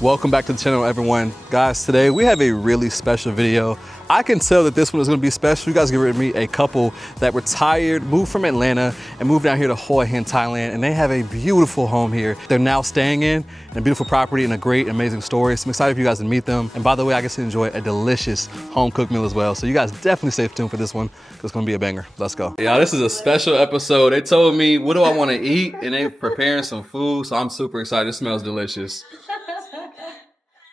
Welcome back to the channel, everyone. Guys, today we have a really special video. I can tell that this one is gonna be special. You guys get ready to meet a couple that retired, moved from Atlanta, and moved down here to Hoi Hin, Thailand, and they have a beautiful home here. They're now staying in a beautiful property and a great, amazing story. So I'm excited for you guys to meet them. And by the way, I get to enjoy a delicious home-cooked meal as well. So you guys definitely stay tuned for this one, because it's gonna be a banger. Let's go. Y'all, this is a special episode. They told me, what do I wanna eat? And they're preparing some food, so I'm super excited. It smells delicious.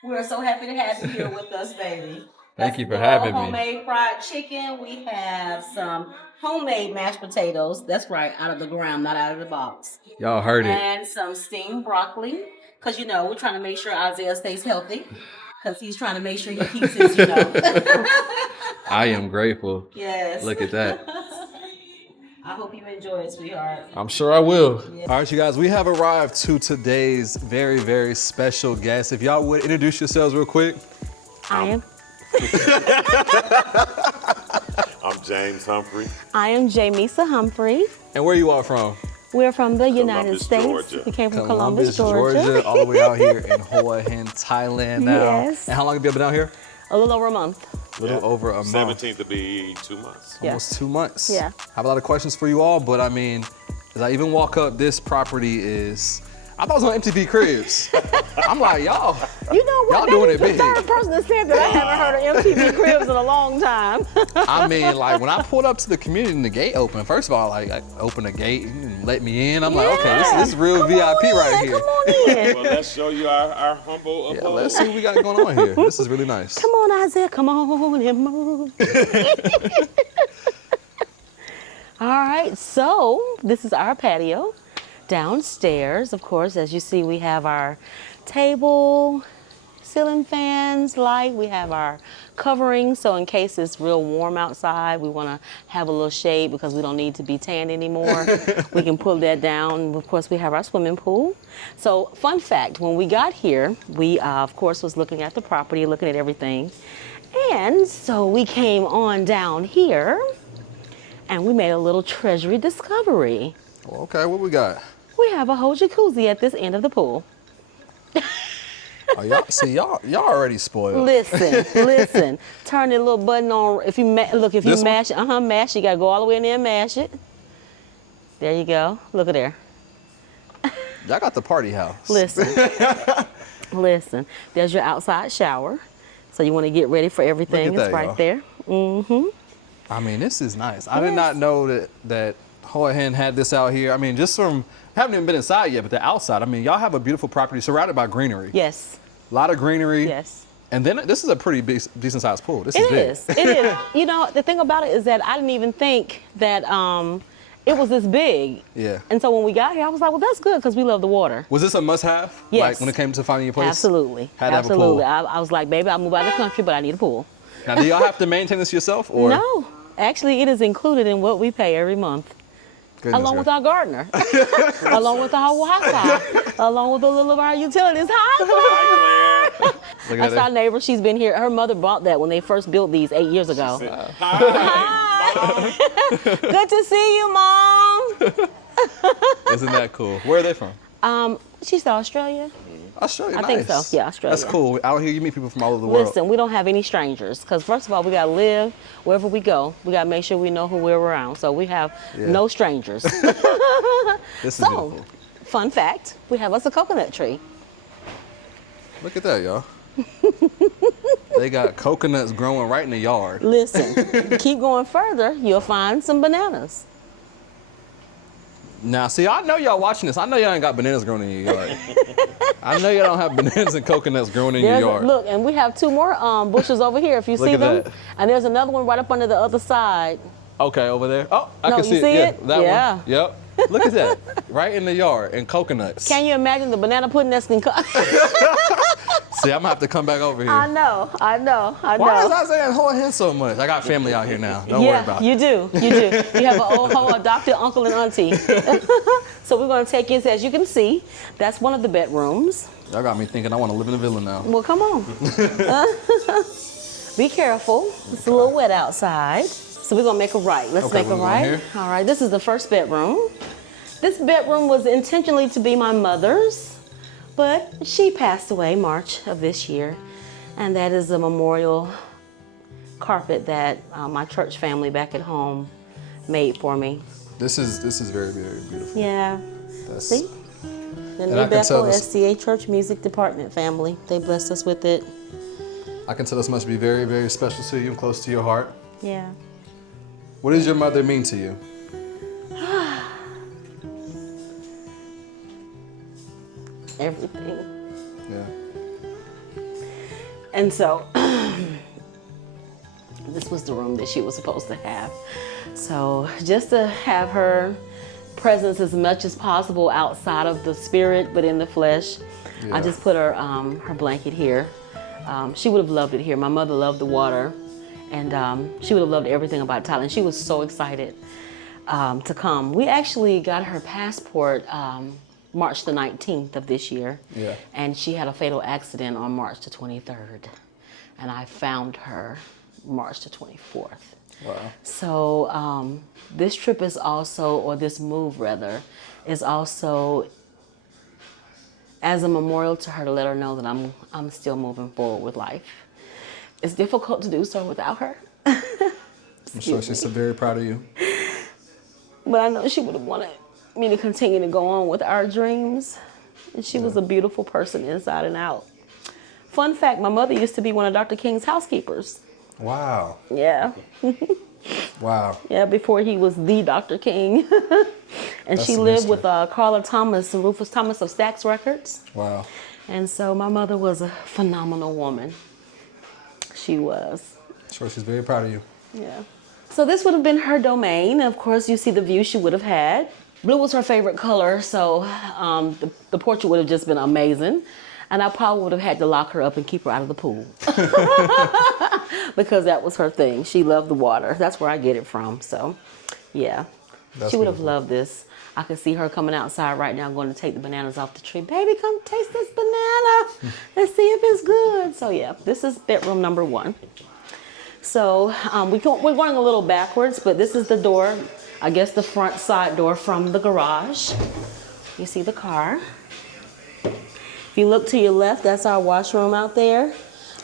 We're so happy to have you here with us, baby. Thank you for having me. Homemade fried chicken. We have some homemade mashed potatoes. That's right, out of the ground, not out of the box. Y'all heard it. And some steamed broccoli. Because, you know, we're trying to make sure Isaiah stays healthy. Because he's trying to make sure he keeps his, I am grateful. Yes. Look at that. I hope you enjoy it, sweetheart. I'm sure I will. Yeah. All right, you guys, we have arrived to today's very, very special guest. If y'all would introduce yourselves real quick. I am. I'm James Humphrey. I am Jamisa Humphrey. And where you all from? We're from the United States. Georgia. We came from Columbus, Georgia. All the way out here in Hoi Hin, Thailand now. Yes. And how long have you been out here? A little over a month. A little over a month. 17th to be 2 months. Yeah. Almost 2 months. Yeah. I have a lot of questions for you all, but I mean, as I even walk up, this property is, I thought it was on MTV Cribs. I'm like, y'all. You know what? Y'all doing it That's big. the third person that said that I haven't heard of MTV Cribs in a long time. I mean, like when I pulled up to the community and the gate opened, first of all, like I opened the gate and let me in. I'm like, okay, this is real Come VIP on right in, here. Come on in. Well, let's show you our humble Yeah, abode. let's see what we got going on here. This is really nice. Come on, Isaiah. Come on and move. All right, so this is our patio. Downstairs, of course, as you see, we have our table, ceiling fans, light. We have our covering, so in case it's real warm outside, we want to have a little shade because we don't need to be tan anymore. We can pull that down. Of course, we have our swimming pool. So, fun fact, when we got here, we, of course, was looking at the property, looking at everything. And so we came on down here, and we made a little treasury discovery. Okay, what we got? We have a whole jacuzzi at this end of the pool. Oh, y'all already spoiled. Listen. Turn the little button on. If you mash it, mash. You gotta go all the way in there and mash it. There you go. Look at there. Y'all got the party house. Listen. There's your outside shower. So you want to get ready for everything. Look at It's that, right y'all. there. Mm-hmm. I mean, this is nice. I did not know that Hoi Hin had this out here. I mean, just from, haven't even been inside yet, but the outside. I mean, y'all have a beautiful property surrounded by greenery. Yes. A lot of greenery. Yes. And then this is a pretty decent sized pool. This is It big. is. It is. You know, the thing about it is that I didn't even think that it was this big. Yeah. And so when we got here, I was like, well, that's good because we love the water. Was this a must-have? Yes. Like when it came to finding your place? Absolutely. Had to have a Absolutely. pool. I was like, baby, I'll move out of the country, but I need a pool. Now, do y'all have to maintain this yourself? Or? No. Actually, it is included in what we pay every month. Goodness, Along girl. with our gardener. Along with our Wi-Fi. Along with a little of our utilities. Hi, Hi, Look that's at our it. neighbor. She's been here. Her mother bought that when they first built these 8 years ago. Claire. Hi. Good to see you, Mom. Isn't that cool? Where are they from? She said Australia. Australia. I think so. Yeah, Australia. That's cool. Out here, you meet people from all over the world. Listen, we don't have any strangers because first of all, we gotta live wherever we go. We gotta make sure we know who we're around. So we have no strangers. This is So, beautiful. fun fact: we have us a coconut tree. Look at that, y'all. They got coconuts growing right in the yard. Listen, keep going further, you'll find some bananas. Now, see, I know y'all watching this. I know y'all ain't got bananas growing in your yard. I know y'all don't have bananas and coconuts growing in your yard. Look, and we have 2 more bushes over here. If you Look see at them, that. and there's another one right up under the other side. Okay, over there. Oh, I No, can you see it. see Yeah, it? that Yeah. one. Yep. Look at that. Right in the yard, and coconuts. Can you imagine the banana pudding that's been cut? See, I'm gonna have to come back over here. I know. Why is Isaiah in Hoi Hin so much? I got family out here now. Don't worry about it. You do. You have an old whole adopted uncle and auntie. So we're going to take you, as you can see, that's one of the bedrooms. Y'all got me thinking I want to live in a villa now. Well, come on. Be careful. It's a little wet outside. So we're going to make a right. Let's Okay, make a we're going right. here? All right. This is the first bedroom. This bedroom was intentionally to be my mother's, But she passed away March of this year, and that is a memorial carpet that my church family back at home made for me. This is very, very beautiful. Yeah. That's, See? The And New I can tell Bethel this- SCA Church Music Department family. They blessed us with it. I can tell this must be very, very special to you and close to your heart. Yeah. What does your mother mean to you? Everything. Yeah. And so, this was the room that she was supposed to have. So just to have her presence as much as possible outside of the spirit, but in the flesh, I just put her her blanket here. She would have loved it here. My mother loved the water, and she would have loved everything about Thailand. She was so excited to come. We actually got her passport March the 19th of this year. Yeah. And she had a fatal accident on March the 23rd. And I found her March the 24th. Wow. So this trip is also, or this move rather, is also as a memorial to her, to let her know that I'm still moving forward with life. It's difficult to do so without her. I'm sure she's so very proud of you. But I know she would have wanted me to continue to go on with our dreams. And she was a beautiful person inside and out. Fun fact, my mother used to be one of Dr. King's housekeepers. Wow. Yeah. Wow. Yeah, before he was the Dr. King. And That's she a lived mystery. with Carla Thomas and Rufus Thomas of Stax Records. Wow. And so my mother was a phenomenal woman. She was. I'm sure she's very proud of you. Yeah. So this would have been her domain. Of course, you see the view she would have had. Blue was her favorite color, so the portrait would have just been amazing. And I probably would have had to lock her up and keep her out of the pool. Because that was her thing. She loved the water. That's where I get it from. So, yeah. That's She would have beautiful. loved this. I could see her coming outside right now going to take the bananas off the tree. Baby, come taste this banana and see if it's good. So, yeah, this is bedroom number 1. So we're going a little backwards, but this is the door, I guess the front side door from the garage. You see the car. If you look to your left, that's our washroom out there.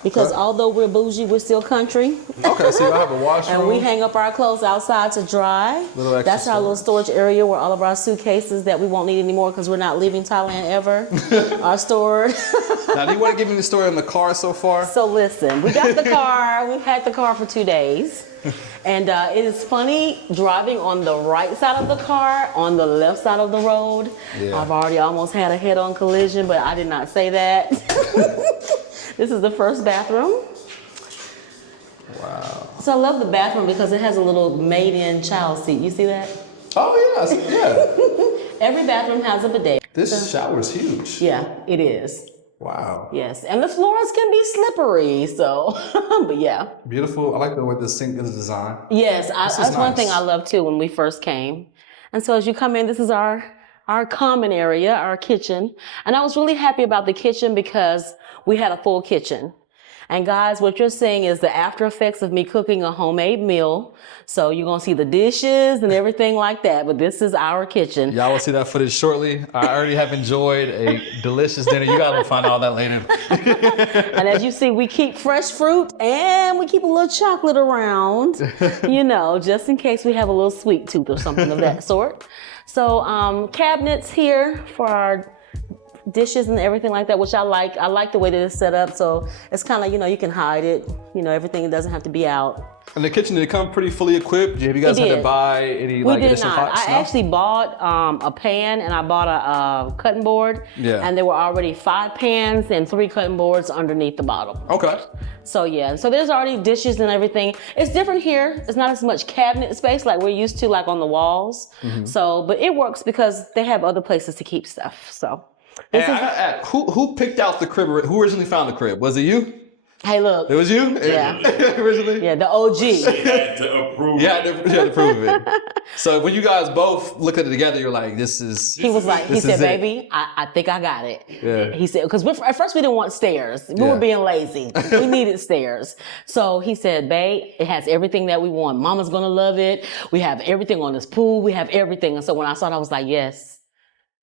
Because Okay. although we're bougie, we're still country. Okay, so y'all have a washroom. And we hang up our clothes outside to dry. Little extra That's our little storage area where all of our suitcases that we won't need anymore because we're not leaving Thailand ever are stored. Now, do you want to give me the story on the car so far? So listen, we got the car. We've had the car for 2 days. And it is funny driving on the right side of the car, on the left side of the road. Yeah. I've already almost had a head-on collision, but I did not say that. This is the first bathroom. Wow. So I love the bathroom because it has a little made-in child seat. You see that? Oh, yeah. Yeah. Every bathroom has a bidet. This shower's huge. Yeah, it is. Wow. Yes, and the floors can be slippery, so, but yeah. Beautiful. I like the way the sink is designed. Yes, This is that's one nice. thing I love too when we first came. And so as you come in, this is our common area, our kitchen. And I was really happy about the kitchen because we had a full kitchen. And guys, what you're seeing is the after effects of me cooking a homemade meal. So you're going to see the dishes and everything like that. But this is our kitchen. Y'all will see that footage shortly. I already have enjoyed a delicious dinner. You guys will find all that later. And as you see, we keep fresh fruit and we keep a little chocolate around, you know, just in case we have a little sweet tooth or something of that sort. So cabinets here for our dishes and everything like that, which I like. I like the way that it's set up. So it's kind of, you know, you can hide it. You know, everything doesn't have to be out. And the kitchen, did it come pretty fully equipped? Have you guys had to did. buy any We like did additional not. pots? I No? actually bought a pan and I bought a cutting board. Yeah. And there were already 5 pans and 3 cutting boards underneath the bottom. Okay. So yeah, so there's already dishes and everything. It's different here. It's not as much cabinet space like we're used to, like on the walls. Mm-hmm. So, but it works because they have other places to keep stuff. So, this And is, I gotta ask, who picked out the crib? Who originally found the crib? Was it you? hey, look, It was you? Yeah. Originally? yeah, the OG. Had to approve. You had to prove it. So when you guys both looked at it together, you're like, this is... He was like, he This said, is it. baby, I think I got it. Yeah. He said, because at first we didn't want stairs. We Yeah. were being lazy. We needed stairs. So he said, babe, it has everything that we want. Mama's going to love it. We have everything on this pool. We have everything. And so when I saw it, I was like, yes,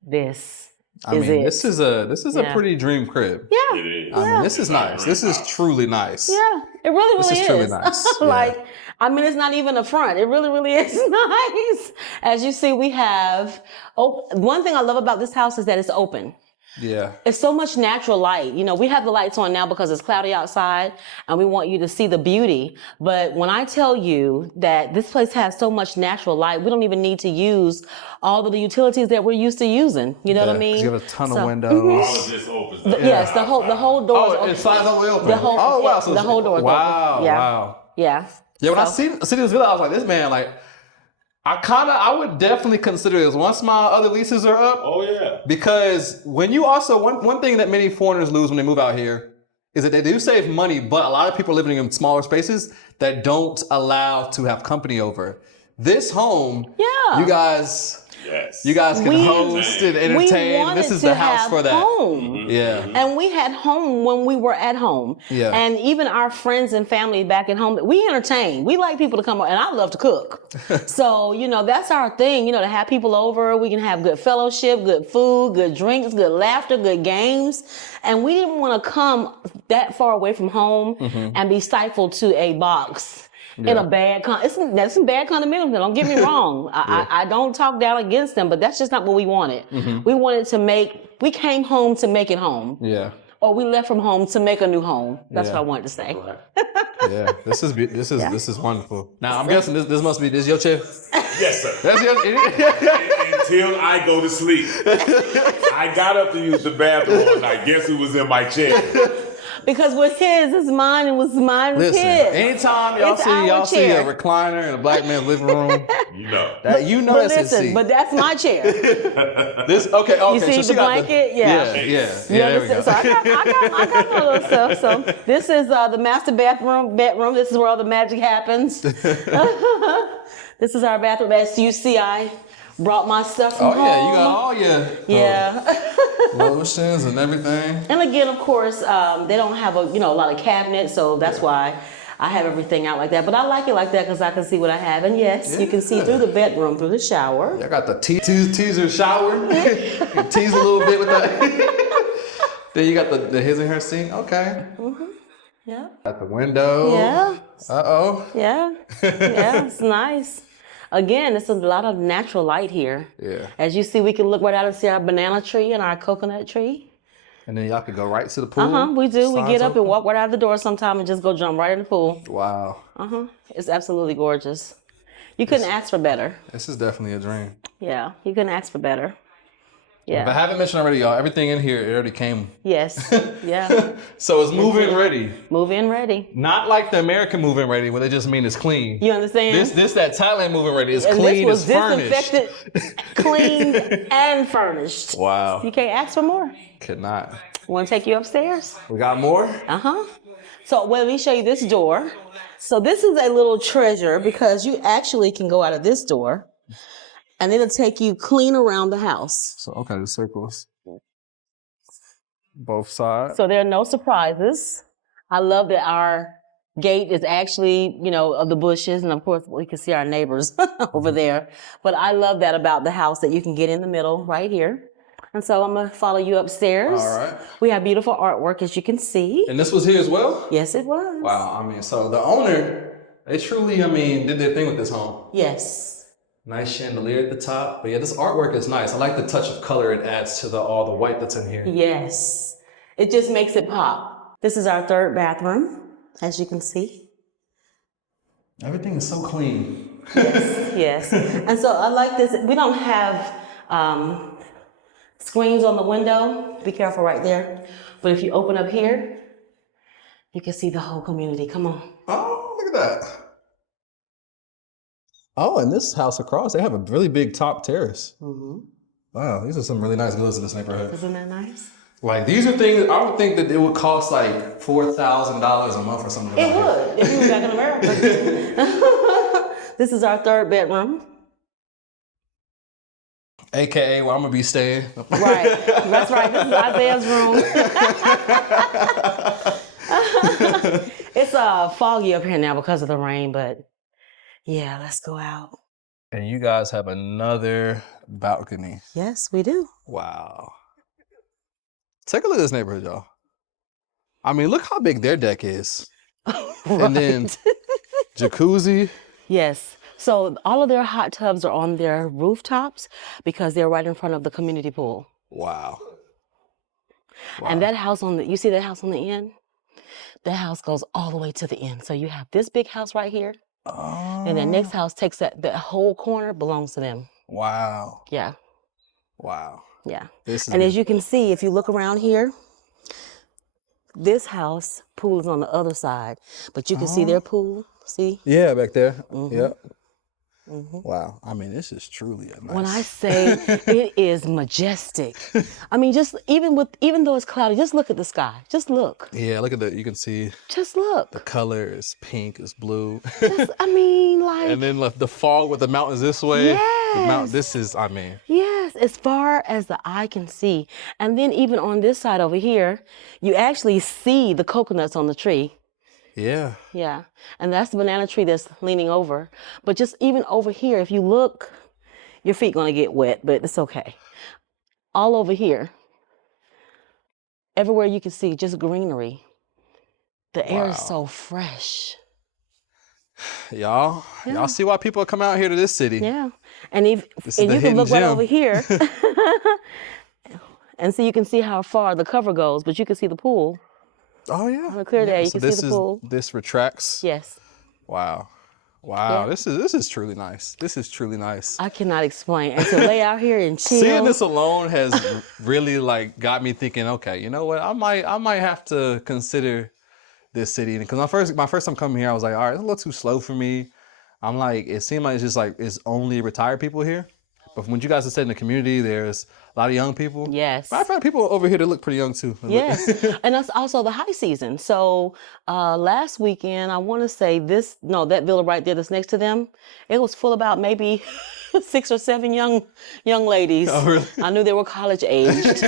this I is mean, it. this is a Yeah. pretty dream crib. Yeah. It is. I mean, this is nice. This is truly nice. Yeah, it really, This really is truly nice. Yeah. Like, I mean, it's not even a front. It really, really is nice. As you see, we have, one thing I love about this house is that it's open. Yeah. It's so much natural light. You know, we have the lights on now because it's cloudy outside and we want you to see the beauty. But when I tell you that this place has so much natural light, we don't even need to use all of the utilities that we're used to using. You know what I mean? 'Cause you have a ton of So- windows. All of this opens up. Yes, the whole door is Oh, open. it slides all the way open. The whole- oh wow! yeah, So the whole door is wow, open. Yeah. wow. Yeah. Yeah, when I So- see this video, I was like, this man, like, I would definitely consider this once my other leases are up. Oh yeah. Because when you also, one thing that many foreigners lose when they move out here is that they do save money, but a lot of people are living in smaller spaces that don't allow to have company over. This home, Yeah. you guys Yes. can We- host and We entertain. wanted This is to the house have for that. home. Yeah. And we had home when we were at home. Yeah. And even our friends and family back at home, we entertain. We like people to come over, and I love to cook. So, you know, that's our thing, you know, to have people over. We can have good fellowship, good food, good drinks, good laughter, good games. And we didn't want to come that far away from home and be stifled to a box. In a bad that's some bad condominiums. Don't get me wrong. I don't talk down against them, but that's just not what we wanted. We wanted to we came home to make it home. Yeah. Or we left from home to make a new home. That's Yeah. what I wanted to say. Yeah. This is wonderful. Now I'm guessing this must be this your chair. Yes, sir. That's your Until I go to sleep. I got up to use the bathroom and I guess who was in my chair. Because with his is mine and with mine is Listen, his. anytime y'all It's see our see a chair. recliner in a black man's living room, You know. that you know But that's his listen, seat. but that's my chair. This okay. You see so the she got blanket? Yeah. Yeah. You There we go. understand? So I got my little stuff. So this is the master bedroom. This is where all the magic happens. This is our bathroom. As you see, I brought my stuff from Oh home. yeah, you got all your Yeah. lotions and everything. And again, of course, they don't have a lot of cabinets, so that's why I have everything out like that. But I like it like that because I can see what I have. And yes, you can see through the bedroom, through the shower. I got the teaser shower. You can tease a little bit with that. Then you got the his and her sink. Okay. Yeah. Got the window. Yeah. Uh-oh. Yeah. Yeah. It's nice. Again, it's a lot of natural light here. Yeah. As you see, we can look right out and see our banana tree and our coconut tree. And then y'all could go right to the pool. We do. We Slides get up open. and walk right out the door sometime and just go jump right in the pool. Wow. It's absolutely gorgeous. You couldn't ask for better. This is definitely a dream. Yeah. You couldn't ask for better. If I Yeah. haven't mentioned already, y'all, everything in here, it already came. Yes. Yeah. So it's move-in ready. Move in ready. Not like the American move-in ready, where they just mean it's clean. You understand? This that Thailand move-in ready is and clean, this was it's furnished. disinfected, cleaned, and furnished. Wow. You can't ask for more. Could not. Want to take you upstairs? We got more? So let me show you this door. So this is a little treasure because you actually can go out of this door and it'll take you clean around the house. So, okay, the circles. Both sides. So there are no surprises. I love that our gate is actually, of the bushes. And of course, we can see our neighbors over there. But I love that about the house, that you can get in the middle right here. And so I'm going to follow you upstairs. All right. We have beautiful artwork, as you can see. And this was here as well? Yes, it was. Wow, I mean, so the owner, they truly, did their thing with this home. Yes. Nice chandelier at the top. But yeah, this artwork is nice. I like the touch of color it adds to all the white that's in here. Yes. It just makes it pop. This is our third bathroom, as you can see. Everything is so clean. Yes. And so I like this. We don't have screens on the window. Be careful right there. But if you open up here, you can see the whole community. Come on. Oh, look at that. Oh, and this house across, they have a really big top terrace. Wow, these are some really nice villas in this neighborhood. Isn't that nice? Like, these are things, I would think that it would cost like $4,000 a month or something. It would, if you were back in America. This is our third bedroom. AKA where I'm gonna be staying. Right. That's right. This is Isaiah's room. It's foggy up here now because of the rain, but yeah, let's go out. And you guys have another balcony. Yes, we do. Wow. Take a look at this neighborhood, y'all. I mean, look how big their deck is. And then jacuzzi. Yes. So all of their hot tubs are on their rooftops because they're right in front of the community pool. Wow. And that house you see that house on the end? That house goes all the way to the end. So you have this big house right here. Oh. And the next house takes that whole corner belongs to them. Wow. Yeah. Wow. Yeah. And as you can see, if you look around here, this house pool is on the other side, but you can see their pool. See? Yeah, back there. Mm-hmm. Yep. Mm-hmm. Wow. I mean, this is truly a nice. When I say it is majestic, I mean, just even though it's cloudy, just look at the sky. Just look. Yeah, look at you can see. Just look. The color is pink, it's blue. I mean, like. And then the fog with the mountains this way. Yes. This is, I mean. Yes, as far as the eye can see. And then even on this side over here, you actually see the coconuts on the tree. Yeah. Yeah. And that's the banana tree that's leaning over. But just even over here, if you look, your feet gonna get wet, but it's okay. All over here, everywhere you can see, just greenery. The air is so fresh. Y'all see why people come out here to this city. Yeah. And you can look right over here. And so you can see how far the cover goes, but you can see the pool. Oh, yeah. On a clear day, you can see the pool. This retracts? Yes. Wow. Wow. Yeah. This is truly nice. This is truly nice. I cannot explain. And to lay out here and chill. Seeing this alone has really got me thinking, okay, you know what? I might have to consider this city. Because my first time coming here, I was like, all right, it's a little too slow for me. I'm like, it seemed like it's only retired people here. But when you guys are said in the community, there's a lot of young people. Yes. Matter of fact, people over here that look pretty young too. Yes. And that's also the high season. So last weekend, I want to say that villa right there that's next to them, it was full about maybe 6 or 7 young ladies. Oh, really? I knew they were college aged.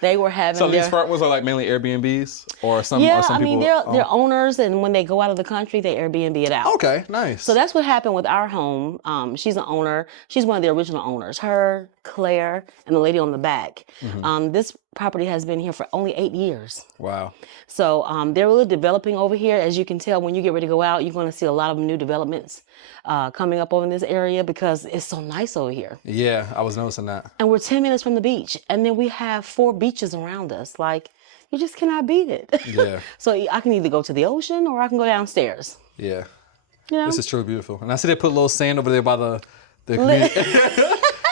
They were having So these front ones are like mainly Airbnbs or some Yeah, or some I mean, people, they're owners, and when they go out of the country, they Airbnb it out. Okay, nice. So that's what happened with our home. She's an owner. She's one of the original owners. Her, Claire, and the lady on the back. Mm-hmm. This property has been here for only 8 years. Wow. So they're really developing over here. As you can tell, when you get ready to go out, you're going to see a lot of new developments coming up over in this area because it's so nice over here. Yeah, I was noticing that. And we're 10 minutes from the beach. And then we have 4 beaches around us. Like, you just cannot beat it. Yeah. So I can either go to the ocean or I can go downstairs. Yeah. You know? This is truly beautiful. And I see they put a little sand over there by the community.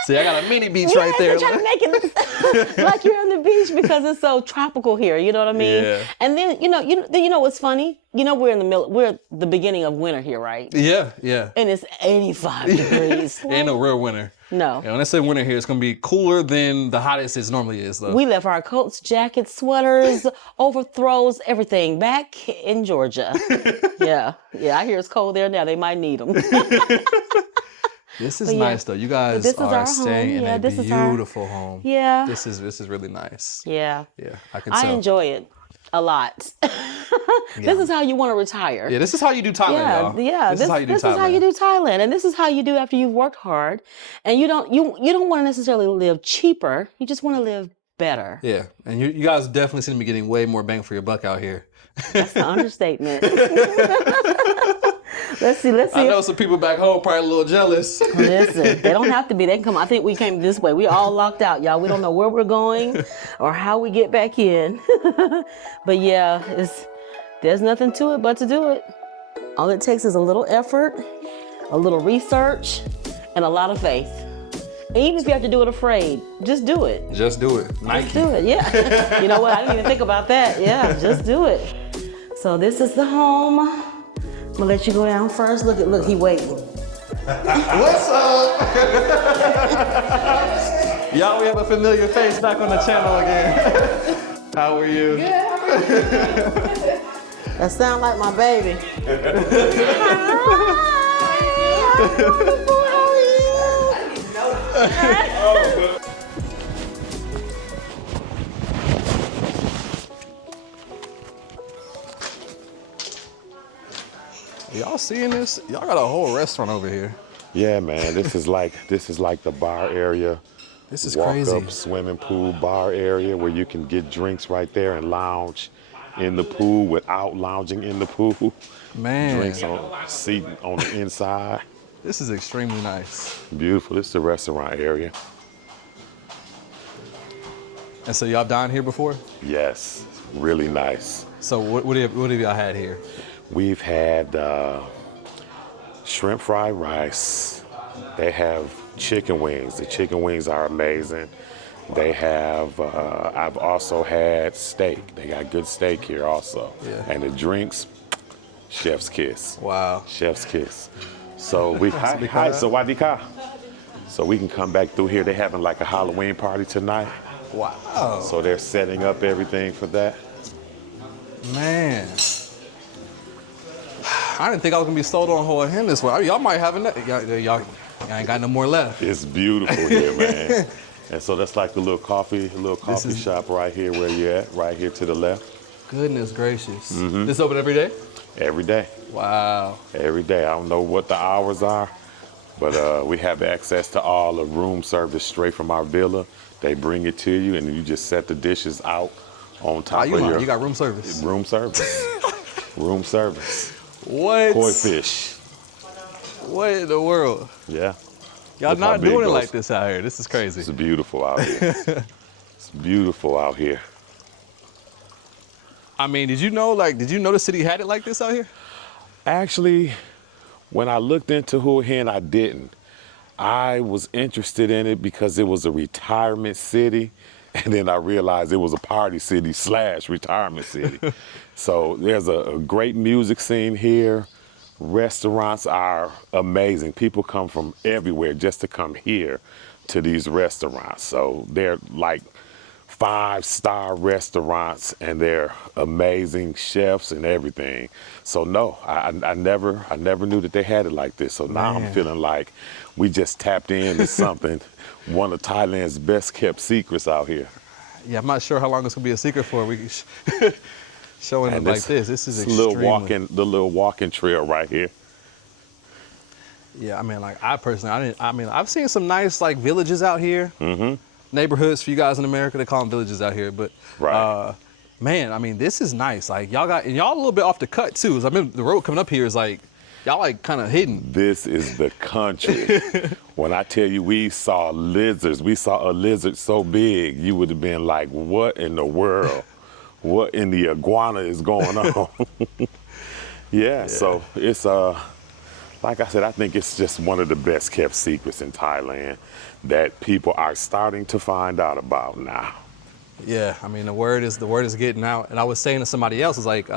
See, I got a mini beach right there. They're trying to make it like you're on the beach because it's so tropical here. You know what I mean? Yeah. And then you know what's funny? You know we're at the beginning of winter here, right? Yeah, yeah. And it's 85 degrees. Ain't no real winter. No. And when I say winter here, it's gonna be cooler than the hottest it normally is, though. We left our coats, jackets, sweaters, overthrows, everything back in Georgia. Yeah. I hear it's cold there now. They might need them. This is nice though. You guys are staying in a beautiful home. Yeah. This is really nice. Yeah. Yeah, I enjoy it a lot. This is how you want to retire. Yeah, this is how you do Thailand, y'all. Yeah. This is how you do Thailand, and this is how you do after you've worked hard, and you don't want to necessarily live cheaper. You just want to live better. Yeah, and you guys definitely seem to be getting way more bang for your buck out here. That's an understatement. Let's see. I know some people back home probably a little jealous. Listen, they don't have to be. They can come. I think we came this way. We all locked out, y'all. We don't know where we're going or how we get back in. But yeah, there's nothing to it but to do it. All it takes is a little effort, a little research, and a lot of faith. And even if you have to do it afraid, just do it. Just do it. Nike. Just do it, yeah. You know what? I didn't even think about that. Yeah, just do it. So this is the home. I'm gonna let you go down first. Look, he waiting. What's up? Y'all, we have a familiar face back on the channel again. How are you? Good. That sound like my baby. Y'all seeing this? Y'all got a whole restaurant over here. Yeah, man. This is like the bar area This is walk crazy. up swimming pool bar area where you can get drinks right there and lounge in the pool without lounging in the pool. Man, Drinks on seating on the inside. this is extremely nice. Beautiful. This is the restaurant area. And so y'all dined here before? Yes, really nice. So what have y'all had here? We've had shrimp fried rice. They have chicken wings. The chicken wings are amazing. They have, I've also had steak. They got good steak here also. Yeah. And the drinks, chef's kiss. Wow. Chef's kiss. So we, hi, Sawadee Sawadika. So we can come back through here. They're having like a Halloween party tonight. Wow. So they're setting up everything for that. Man. I didn't think I was gonna be sold on Hoi Hin this way. Y'all might have enough. Y'all ain't got no more left. It's beautiful here, man. And so that's like the little coffee shop right here where you're at, right here to the left. Goodness gracious. This open every day? Every day. Wow. Every day. I don't know what the hours are, but we have access to all the room service straight from our villa. They bring it to you, and you just set the dishes out on top of your... You got room service? Room service. Room service. What? Koi fish. What in the world? Yeah. Y'all Look how not big doing it those- like this out here. This is crazy. It's beautiful out here. It's beautiful out here. I mean, did you know the city had it like this out here? Actually, when I looked into Hua Hin, I didn't. I was interested in it because it was a retirement city, and then I realized it was a party city / retirement city. So there's a great music scene here. Restaurants are amazing. People come from everywhere just to come here to these restaurants. So they're like 5-star restaurants, and they're amazing chefs and everything. So no, I never knew that they had it like this. So now I'm feeling like we just tapped into something, one of Thailand's best kept secrets out here. Yeah, I'm not sure how long it's gonna be a secret for. We showing it And like this. This is the extremely. little walking trail right here. Yeah, I mean, like I personally, I've seen some nice like villages out here. Neighborhoods for you guys in America, they call them villages out here. But Right. man, I mean, this is nice. Like y'all a little bit off the cut too. I mean, the road coming up here is like y'all like kind of hidden. This is the country. When I tell you we saw lizards, we saw a lizard so big, you would have been like, what in the world? What in the iguana is going on? Yeah, so it's like I said, I think it's just one of the best kept secrets in Thailand that people are starting to find out about now. Yeah, I mean the word is getting out. And I was saying to somebody else, is like,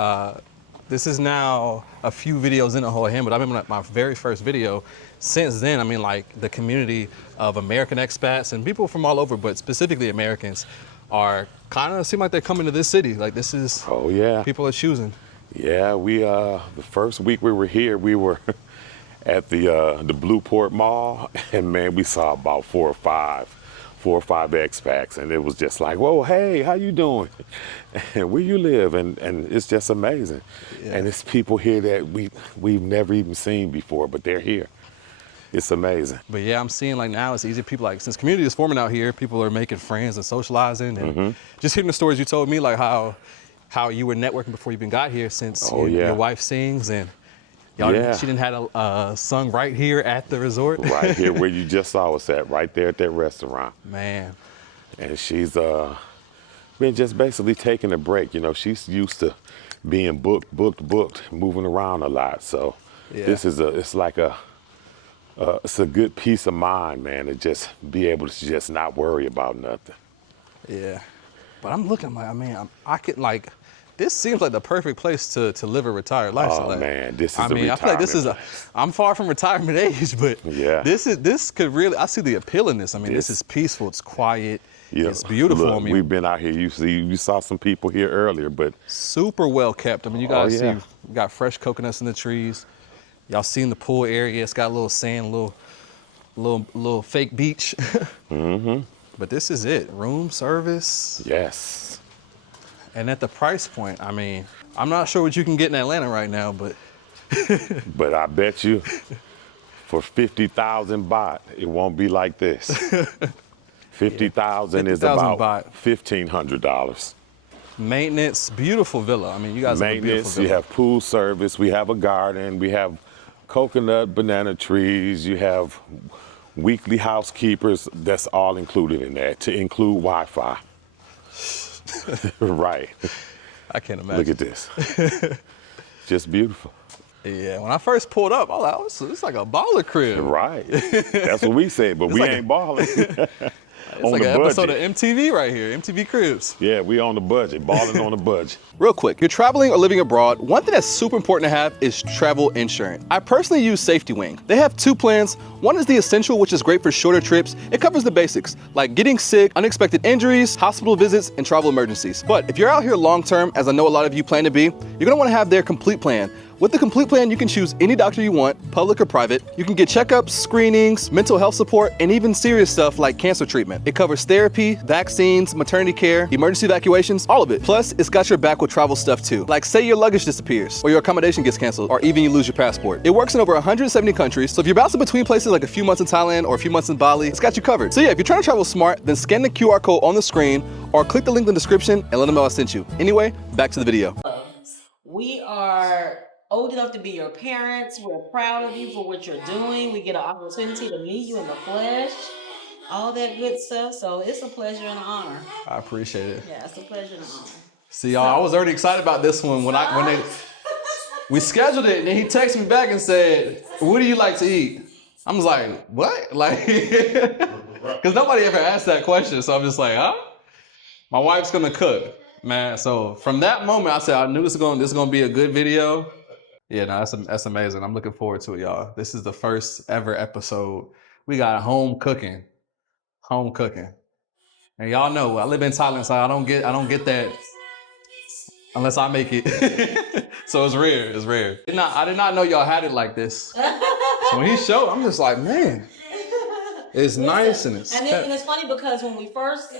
this is now a few videos into Hoi Hin, but I remember my very first video. Since then, I mean, like the community of American expats and people from all over, but specifically Americans, are kind of seem like they're coming to this city. Like this is, Oh yeah. people are choosing. Yeah, we the first week we were here, we were at the Blueport Mall, and man, we saw about 4 or 5 expats, and it was just like, whoa, hey, how you doing? And where you live? And it's just amazing. Yeah. And it's people here that we've never even seen before, but they're here. It's amazing. But yeah, I'm seeing like now it's easy. People like, since community is forming out here, people are making friends and socializing, and just hearing the stories you told me, like how you were networking before you even got here, since your wife sings, and she didn't have a sung right here at the resort. Right here where you just saw us at, right there at that restaurant. Man. And she's been just basically taking a break. You know, she's used to being booked, moving around a lot. So this is it's a good peace of mind, man, to just be able to just not worry about nothing. Yeah. But I'm looking like, I mean, I could like, this seems like the perfect place to live a retired lifestyle. Oh like, man, this is I mean, I feel like this is I'm far from retirement age, but this could really, I see the appeal in this. I mean, this is peaceful, it's quiet, it's beautiful. Look, I mean, we've been out here, you saw some people here earlier, but super well kept. I mean, you guys see, we got fresh coconuts in the trees. Y'all seen the pool area, it's got a little sand, little fake beach. But this is it, room service. Yes. And at the price point, I mean, I'm not sure what you can get in Atlanta right now, but. But I bet you for 50,000 baht, it won't be like this. 50,000 is 50,000 about baht. $1,500. Maintenance, beautiful villa. I mean, you guys have a beautiful Maintenance, villa. you have pool service, we have a garden, we have coconut banana trees, you have weekly housekeepers. That's all included in that, to include Wi-Fi. Right. I can't imagine. Look at this. Just beautiful. Yeah, when I first pulled up, I was like, oh, it's like a baller crib. Right. That's what we said, but we like ain't balling. It's like an episode of MTV right here, MTV Cribs. Yeah, we on the budget, balling on the budget. Real quick, you're traveling or living abroad, one thing that's super important to have is travel insurance. I personally use Safety Wing. They have two plans. One is the Essential, which is great for shorter trips. It covers the basics, like getting sick, unexpected injuries, hospital visits, and travel emergencies. But if you're out here long term, as I know a lot of you plan to be, you're gonna wanna have their Complete Plan. With the Complete Plan, you can choose any doctor you want, public or private. You can get checkups, screenings, mental health support, and even serious stuff like cancer treatment. It covers therapy, vaccines, maternity care, emergency evacuations, all of it. Plus, it's got your back with travel stuff too. Like say your luggage disappears, or your accommodation gets canceled, or even you lose your passport. It works in over 170 countries, so if you're bouncing between places like a few months in Thailand or a few months in Bali, it's got you covered. So yeah, if you're trying to travel smart, then scan the QR code on the screen, or click the link in the description and let them know I sent you. Anyway, back to the video. We are old enough to be your parents. We're proud of you for what you're doing. We get an opportunity to meet you in the flesh, all that good stuff. So it's a pleasure and an honor. I appreciate it. Yeah, it's a pleasure and an honor. See, y'all, I was already excited about this one we scheduled it, and then he texted me back and said, "What do you like to eat?" I was like, "What?" Like, because nobody ever asked that question, so I'm just like, "Huh?" My wife's gonna cook, man. So from that moment, I said, I knew this is gonna be a good video. Yeah, no, that's amazing. I'm looking forward to it, y'all. This is the first ever episode. We got home cooking, and y'all know I live in Thailand, so I don't get that unless I make it. So it's rare. I did not know y'all had it like this. So when he showed, I'm just like, man, it's nice and it's. And it's funny because when we first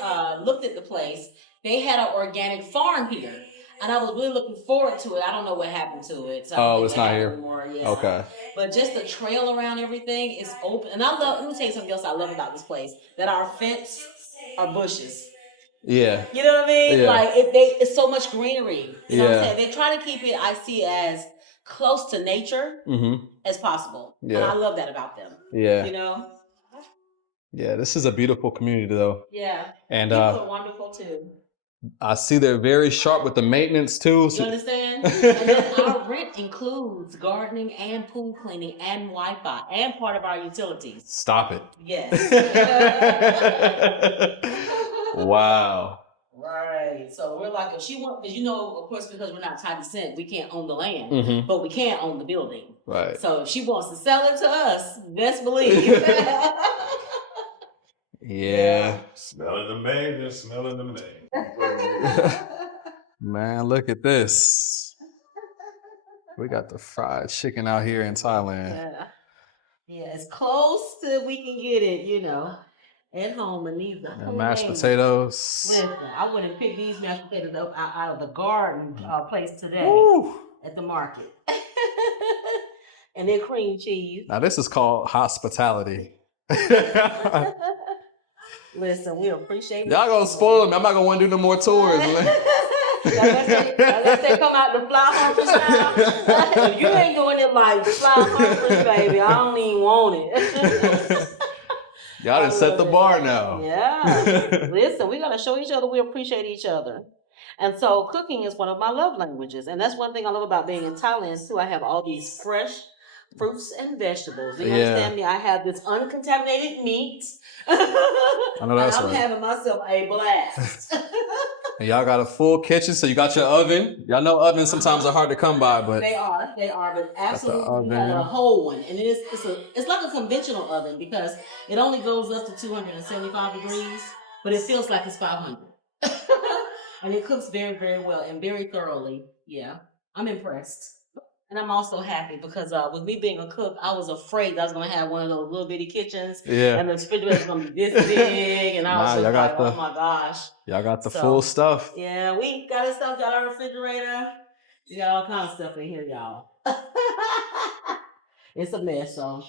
looked at the place, they had an organic farm here. And I was really looking forward to it. I don't know what happened to it. So it's not here anymore. Yeah. Okay. But just the trail around everything is open. And let me tell you something else I love about this place. That our fence are bushes. Yeah. You know what I mean? Yeah. Like it's so much greenery. You know what I'm Yeah. saying? They try to keep it, I see, as close to nature as possible. Yeah. And I love that about them. Yeah. You know? Yeah, this is a beautiful community though. Yeah. And people are wonderful too. I see they're very sharp with the maintenance too. You understand? And then our rent includes gardening and pool cleaning and Wi-Fi and part of our utilities. Stop it. Yes. Wow. Right. So we're like, if she wants, because of course, because we're not Thai descent, we can't own the land, but we can own the building. Right. So if she wants to sell it to us, best believe. Yeah. Smelling amazing. Man, look at this. We got the fried chicken out here in Thailand. Yeah, as close to we can get it, at home. And these are mashed potatoes. Listen, I went and picked these mashed potatoes up out of the garden place today. Woo. At the market. And then cream cheese. Now this is called hospitality. Listen, we appreciate it. Y'all gonna spoil me. I'm not gonna want to do no more tours. Unless they come out the fly humpers now. You ain't doing it like the fly humpers, baby. I don't even want it. Y'all done set the bar now. Yeah. Listen, we gotta show each other we appreciate each other. And so cooking is one of my love languages. And that's one thing I love about being in Thailand too. I have all these fresh fruits and vegetables. Do you understand me? I have this uncontaminated meat. I know that's and I'm right. having myself a blast. And y'all got a full kitchen, so you got your oven. Y'all know ovens sometimes are hard to come by, but they are, but absolutely we have a whole one. And it's like a conventional oven because it only goes up to 275 degrees, but it feels like it's 500. And it cooks very, very well and very thoroughly. Yeah, I'm impressed. And I'm also happy because with me being a cook, I was afraid I was going to have one of those little bitty kitchens. Yeah. And the refrigerator was going to be this big. And I was just like, oh my gosh. Y'all got the full stuff. Yeah, we got this stuff, got our refrigerator. We got all kinds of stuff in here, y'all. It's a mess, so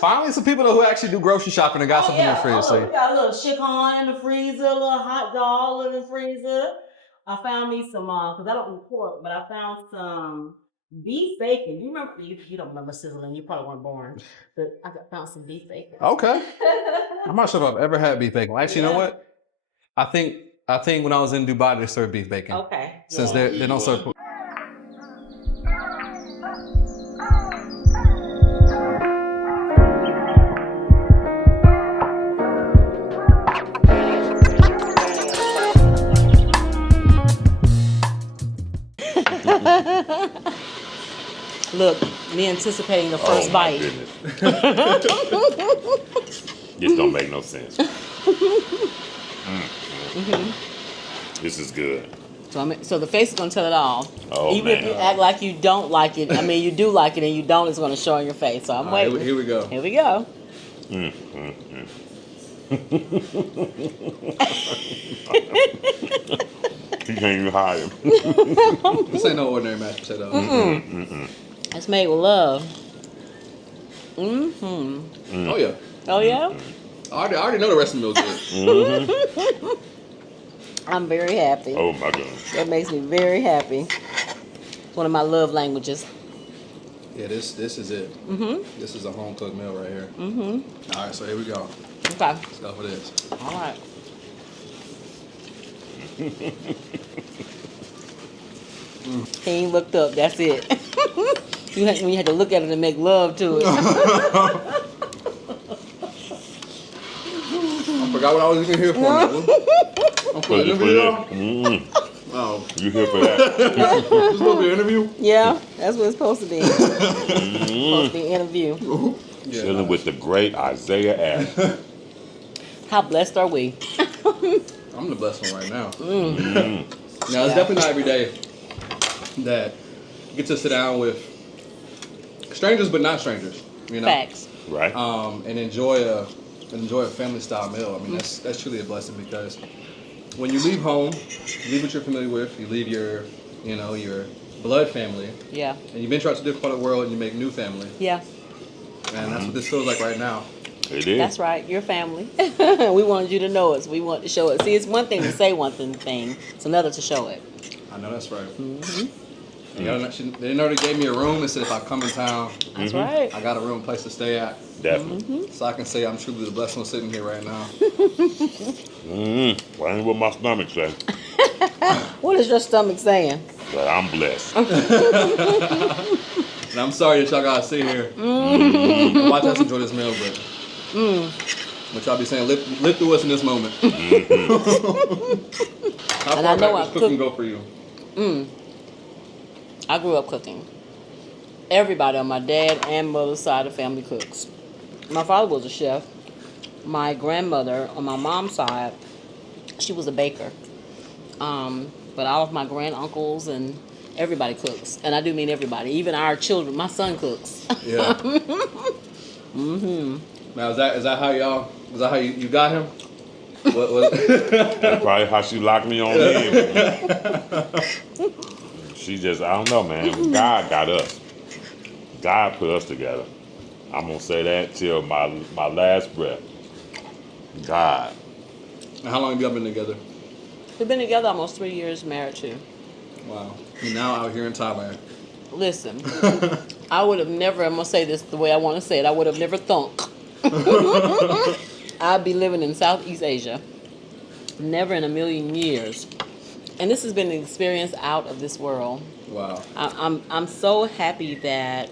Finally, some people who actually do grocery shopping and got something in the fridge. Oh, we got a little chicken in the freezer, a little hot dog in the freezer. I found me some, because I don't eat pork, but I found some beef bacon. You remember? You don't remember sizzling. You probably weren't born. But I found some beef bacon. Okay. I'm not sure if I've ever had beef bacon. Actually, you know what? I think when I was in Dubai, they served beef bacon. Okay. Since they don't serve. Look, me anticipating the first bite. This don't make no sense. This is good. So the face is gonna tell it all. Oh, Even man. if you act like you don't like it, I mean you do like it and you don't, it's gonna show in your face. So I'm waiting. Here we go. Here we go. You can't even hide him. This ain't no ordinary mashed potato. It's made with love. Oh yeah. Oh yeah? I already know the rest of the meal good. I'm very happy. Oh my goodness. That makes me very happy. It's one of my love languages. Yeah, this is it. This is a home cooked meal right here. All right, so here we go. Okay. Let's go for this. All right. He ain't looked up. That's it. You had to look at it and make love to it. I forgot what I was even here for. I'm for the interview, y'all? Oh. You here for that? This is supposed to be an interview? Yeah, that's what it's supposed to be. Supposed to be an interview. Yeah, Chilling with the great Isaiah Ash. How blessed are we? I'm the blessed one right now. Now, it's definitely not every day that you get to sit down with strangers, but not strangers. You know, Facts. Right? and enjoy a family style meal. I mean, that's truly a blessing because when you leave home, you leave what you're familiar with, you leave your blood family, Yeah. and you venture out to a different part of the world and you make new family. Yeah. And that's what this feels like right now. It is. That's right. Your family. We wanted you to know us. We want to show it. See, it's one thing to say one thing. It's another to show it. I know that's right. They know they gave me a room and said if I come in town, That's right. I got a room, place to stay at. Definitely. So I can say I'm truly the blessed one sitting here right now. Well, ain't what my stomach says. What is your stomach saying? But I'm blessed. And I'm sorry that y'all gotta sit here and watch us enjoy this meal, but y'all be saying, live through us in this moment. How And far I know back I does cooking go for you? I grew up cooking. Everybody on my dad and mother's side of the family cooks. My father was a chef. My grandmother on my mom's side, she was a baker. But all of my granduncles and everybody cooks. And I do mean everybody. Even our children. My son cooks. Yeah. Now is that how you got him? What? That's probably how she locked me on in. She just, I don't know, man. God got us. God put us together. I'm going to say that till my last breath. God. And how long have y'all been together? We've been together almost 3 years, married too. Wow. You're now out here in Thailand. Listen, I would have never, I'm going to say this the way I want to say it, I would have never thunk I'd be living in Southeast Asia. Never in a million years. And this has been an experience out of this world. Wow. I'm so happy that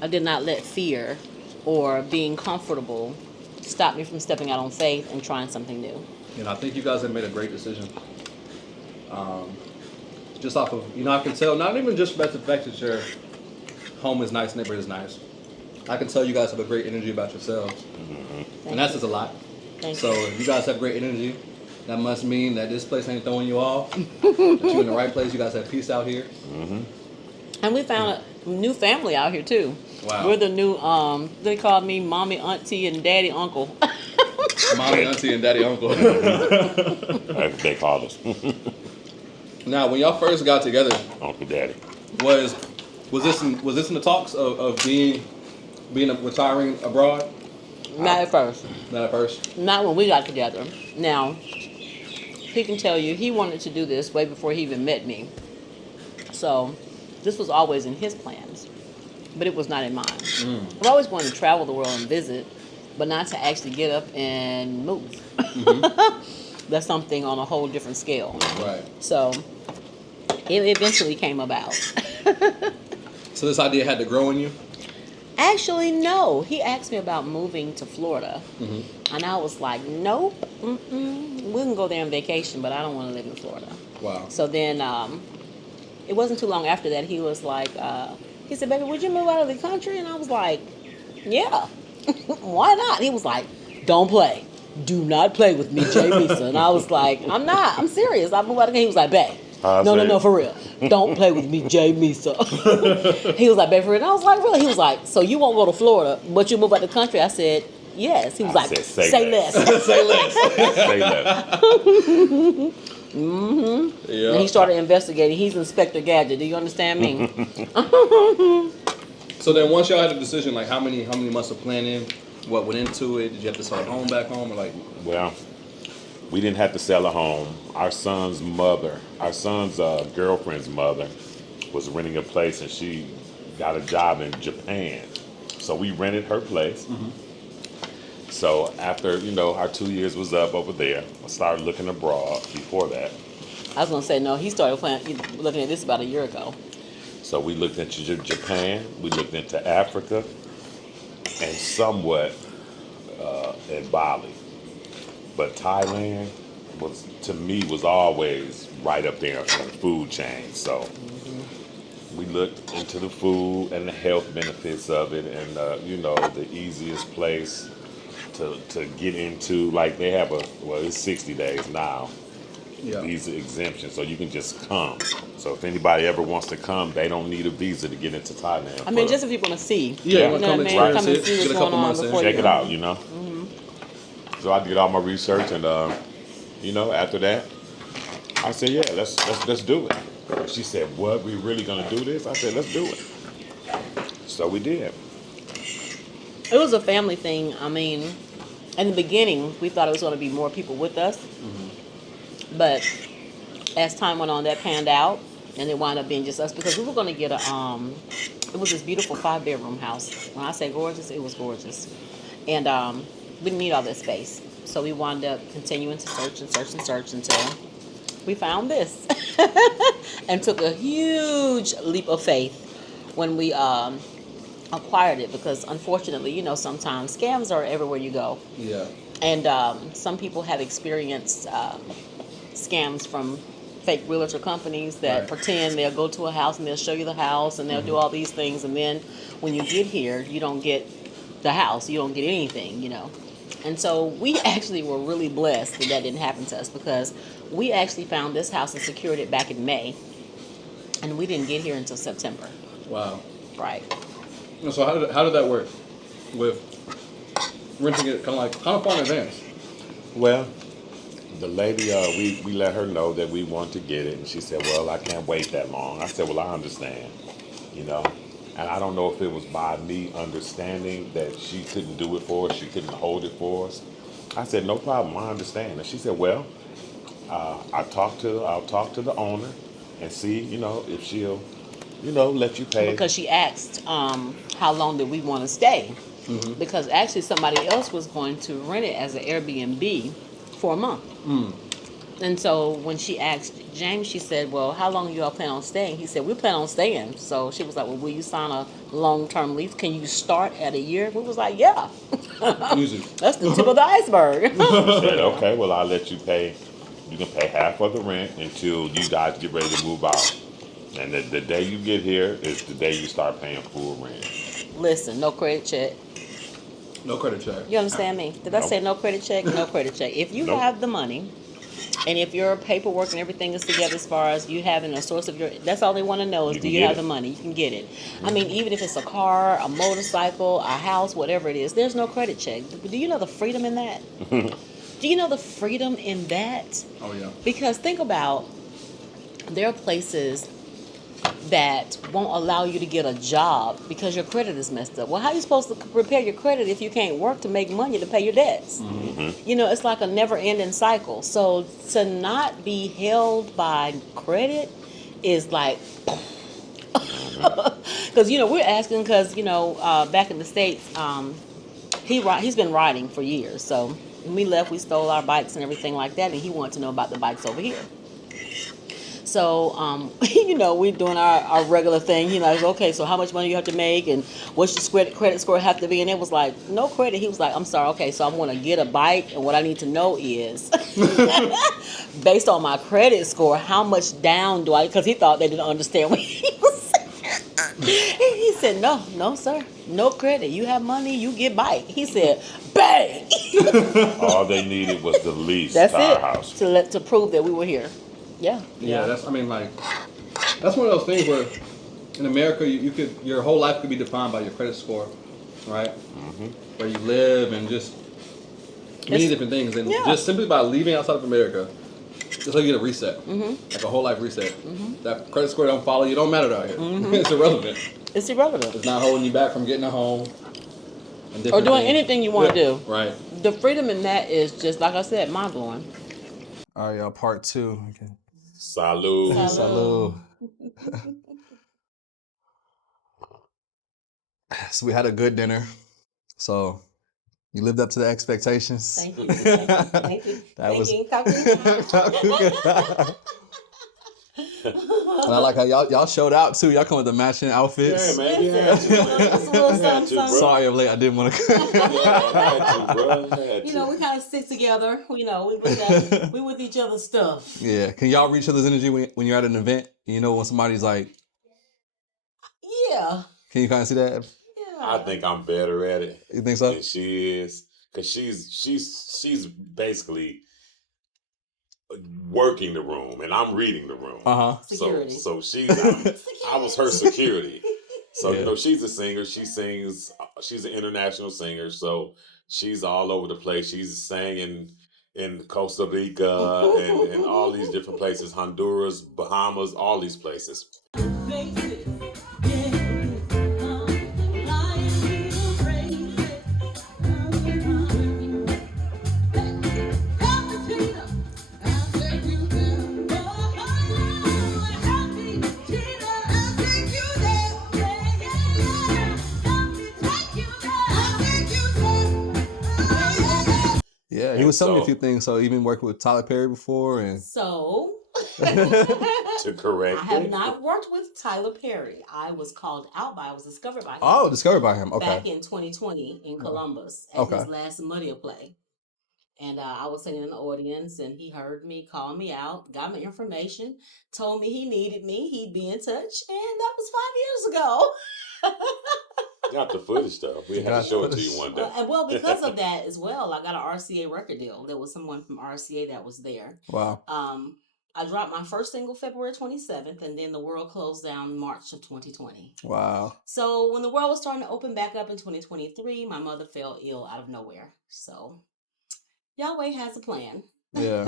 I did not let fear or being comfortable stop me from stepping out on faith and trying something new. You know, I think you guys have made a great decision. Just off of, I can tell, not even just about the fact that your home is nice, neighborhood is nice. I can tell you guys have a great energy about yourselves. And that's just a lot. So if you guys have great energy, that must mean that this place ain't throwing you off. That you're in the right place. You guys have peace out here. And we found a new family out here too. Wow. We're the new, they called me mommy, auntie, and daddy, uncle. Mommy, auntie, and daddy, uncle. That's what they call us. Now, when y'all first got together, Uncle Daddy. was this in the talks of being Retiring abroad? Not at first. Not at first. Not when we got together. Now, he can tell you he wanted to do this way before he even met me. So, this was always in his plans, but it was not in mine. I've always wanted to travel the world and visit, but not to actually get up and move. That's something on a whole different scale. Right. So, it eventually came about. So this idea had to grow in you? Actually, no. He asked me about moving to Florida. And I was like, nope. We can go there on vacation, but I don't want to live in Florida. Wow. So then it wasn't too long after that, he was like, he said, baby, would you move out of the country? And I was like, yeah. Why not? He was like, don't play. Do not play with me, Jay Misa. And I was like, I'm not. I'm serious. I moved out of the country. He was like, babe. No, for real. Don't play with me, Jay Misa. He was like, babe, for real. And I was like, really? He was like, so you won't go to Florida, but you move out of the country? I said, yes. He was like, say less. Say less. Say less. Yeah. And he started investigating. He's Inspector Gadget. Do you understand me? So then once y'all had a decision, like how many months of planning? What went into it? Did you have to sell a home back home, or like? Well, we didn't have to sell a home. Our son's girlfriend's mother was renting a place, and she got a job in Japan. So we rented her place. So after, our 2 years was up over there, I started looking abroad before that. I was going to say, no, he started looking at this about a year ago. So we looked into Japan, we looked into Africa, and somewhat in Bali. But Thailand was always right up there in the food chain. So we looked into the food and the health benefits of it, and the easiest place to get into. Like they have it's 60 days now. Yeah. Visa exemption, so you can just come. So if anybody ever wants to come, they don't need a visa to get into Thailand. I mean, just if you want to see. Yeah, you you know come what I mean? experience Come and it, see get what's a couple going on months in. before check you it out, So I did all my research, and after that, I said, yeah, let's do it. She said, what? We really gonna do this? I said, let's do it. So we did. It was a family thing. I mean, in the beginning, we thought it was going to be more people with us. But as time went on, that panned out, and it wound up being just us because we were going to get it was this beautiful 5-bedroom house. When I say gorgeous, it was gorgeous. And we didn't need all that space. So we wound up continuing to search until we found this. And took a huge leap of faith when we acquired it, because unfortunately, sometimes scams are everywhere you go. Yeah. And some people have experienced scams from fake realtor companies that pretend they'll go to a house and they'll show you the house and they'll do all these things, and then when you get here, you don't get the house, you don't get anything, And so we actually were really blessed that didn't happen to us, because we actually found this house and secured it back in May, and we didn't get here until September. Wow. Right. So how did that work with renting it kind of far in advance? Well, the lady, we let her know that we want to get it, and she said, well, I can't wait that long. I said, well, I understand, And I don't know if it was by me understanding that she couldn't do it for us, she couldn't hold it for us. I said, no problem, I understand. And she said, well, I'll talk to the owner and see, if she'll, let you pay. Because she asked how long did we want to stay. Because actually somebody else was going to rent it as an Airbnb for a month. And so when she asked James, she said, well, how long you all plan on staying? He said, we plan on staying. So she was like, well, will you sign a long-term lease? Can you start at a year? We was like, yeah. Easy. That's the tip of the iceberg. She said, okay, well, I'll let you pay. You can pay half of the rent until you guys get ready to move out. And the day you get here is the day you start paying full rent. Listen, no credit check. No credit check. You understand me? Did I say no credit check? No credit check. If you have the money, and if your paperwork and everything is together as far as you having a source of that's all they want to know is, do you have the money? You can get it. I mean, even if it's a car, a motorcycle, a house, whatever it is, there's no credit check. Do you know the freedom in that? Do you know the freedom in that? Oh, yeah. Because think about, there are places that won't allow you to get a job because your credit is messed up. Well, how are you supposed to repair your credit if you can't work to make money to pay your debts? You know, it's like a never-ending cycle. So to not be held by credit is like, because you know we're asking because you know back in the States, he's been riding for years. So when we left, we stole our bikes and everything like that, and he wanted to know about the bikes over here. So, you know, we're doing our regular thing. You know, like, okay, so how much money you have to make and what's your credit score have to be? And it was like, no credit. He was like, I'm sorry, okay, so I'm going to get a bike. And what I need to know is, based on my credit score, how much down do I, because he thought they didn't understand what he was saying. He said, no, sir, no credit. You have money, you get bike. He said, bang. All they needed was the lease That's to our it, house. to prove that we were here. Yeah. That's, I mean, like, that's one of those things where in America, you could, your whole life could be defined by your credit score, right? Where you live and just many different things. And just simply by leaving outside of America, just like you get a reset, like a whole life reset. That credit score don't follow you, don't matter out here. It's irrelevant. It's irrelevant. It's not holding you back from getting a home. Or doing anything you want to do. Right. The freedom in that is just, like I said, mind blowing. All right, y'all, part 2. Okay. Salud. Salud. So we had a good dinner. So you lived up to the expectations. Thank you. Thank you. That was. Thank And I like how y'all showed out too. Y'all come with the matching outfits. Yeah, man, we had to, bro. Sorry, I'm late. I didn't want to. Had to, bro. You know, we kind of stick together. You know, we with each other's stuff. Yeah. Can y'all reach each other's energy when you're at an event? You know, when somebody's like. Yeah. Can you kind of see that? Yeah. I think I'm better at it. You think so? Than she is, because she's basically working the room and I'm reading the room. Security. So I was her security. So you know, she's a singer. She sings. She's an international singer. So she's all over the place. She's singing in Costa Rica and all these different places, Honduras, Bahamas, all these places. Yeah, he was telling me a few things. So even worked with Tyler Perry before, and so to correct. I have not worked with Tyler Perry. I was discovered by him. Oh, discovered by him. Okay. Back in 2020 in Columbus at his last Muddia play. And I was sitting in the audience and he heard me, called me out, got my information, told me he needed me, he'd be in touch. And that was 5 years ago. Got the footage though. We had to show it to you one day. Well, because of that as well, I got an RCA record deal. There was someone from RCA that was there. Wow. I dropped my first single February 27th, and then the world closed down March of 2020. Wow. So when the world was starting to open back up in 2023, my mother fell ill out of nowhere. So Yahweh has a plan. Yeah.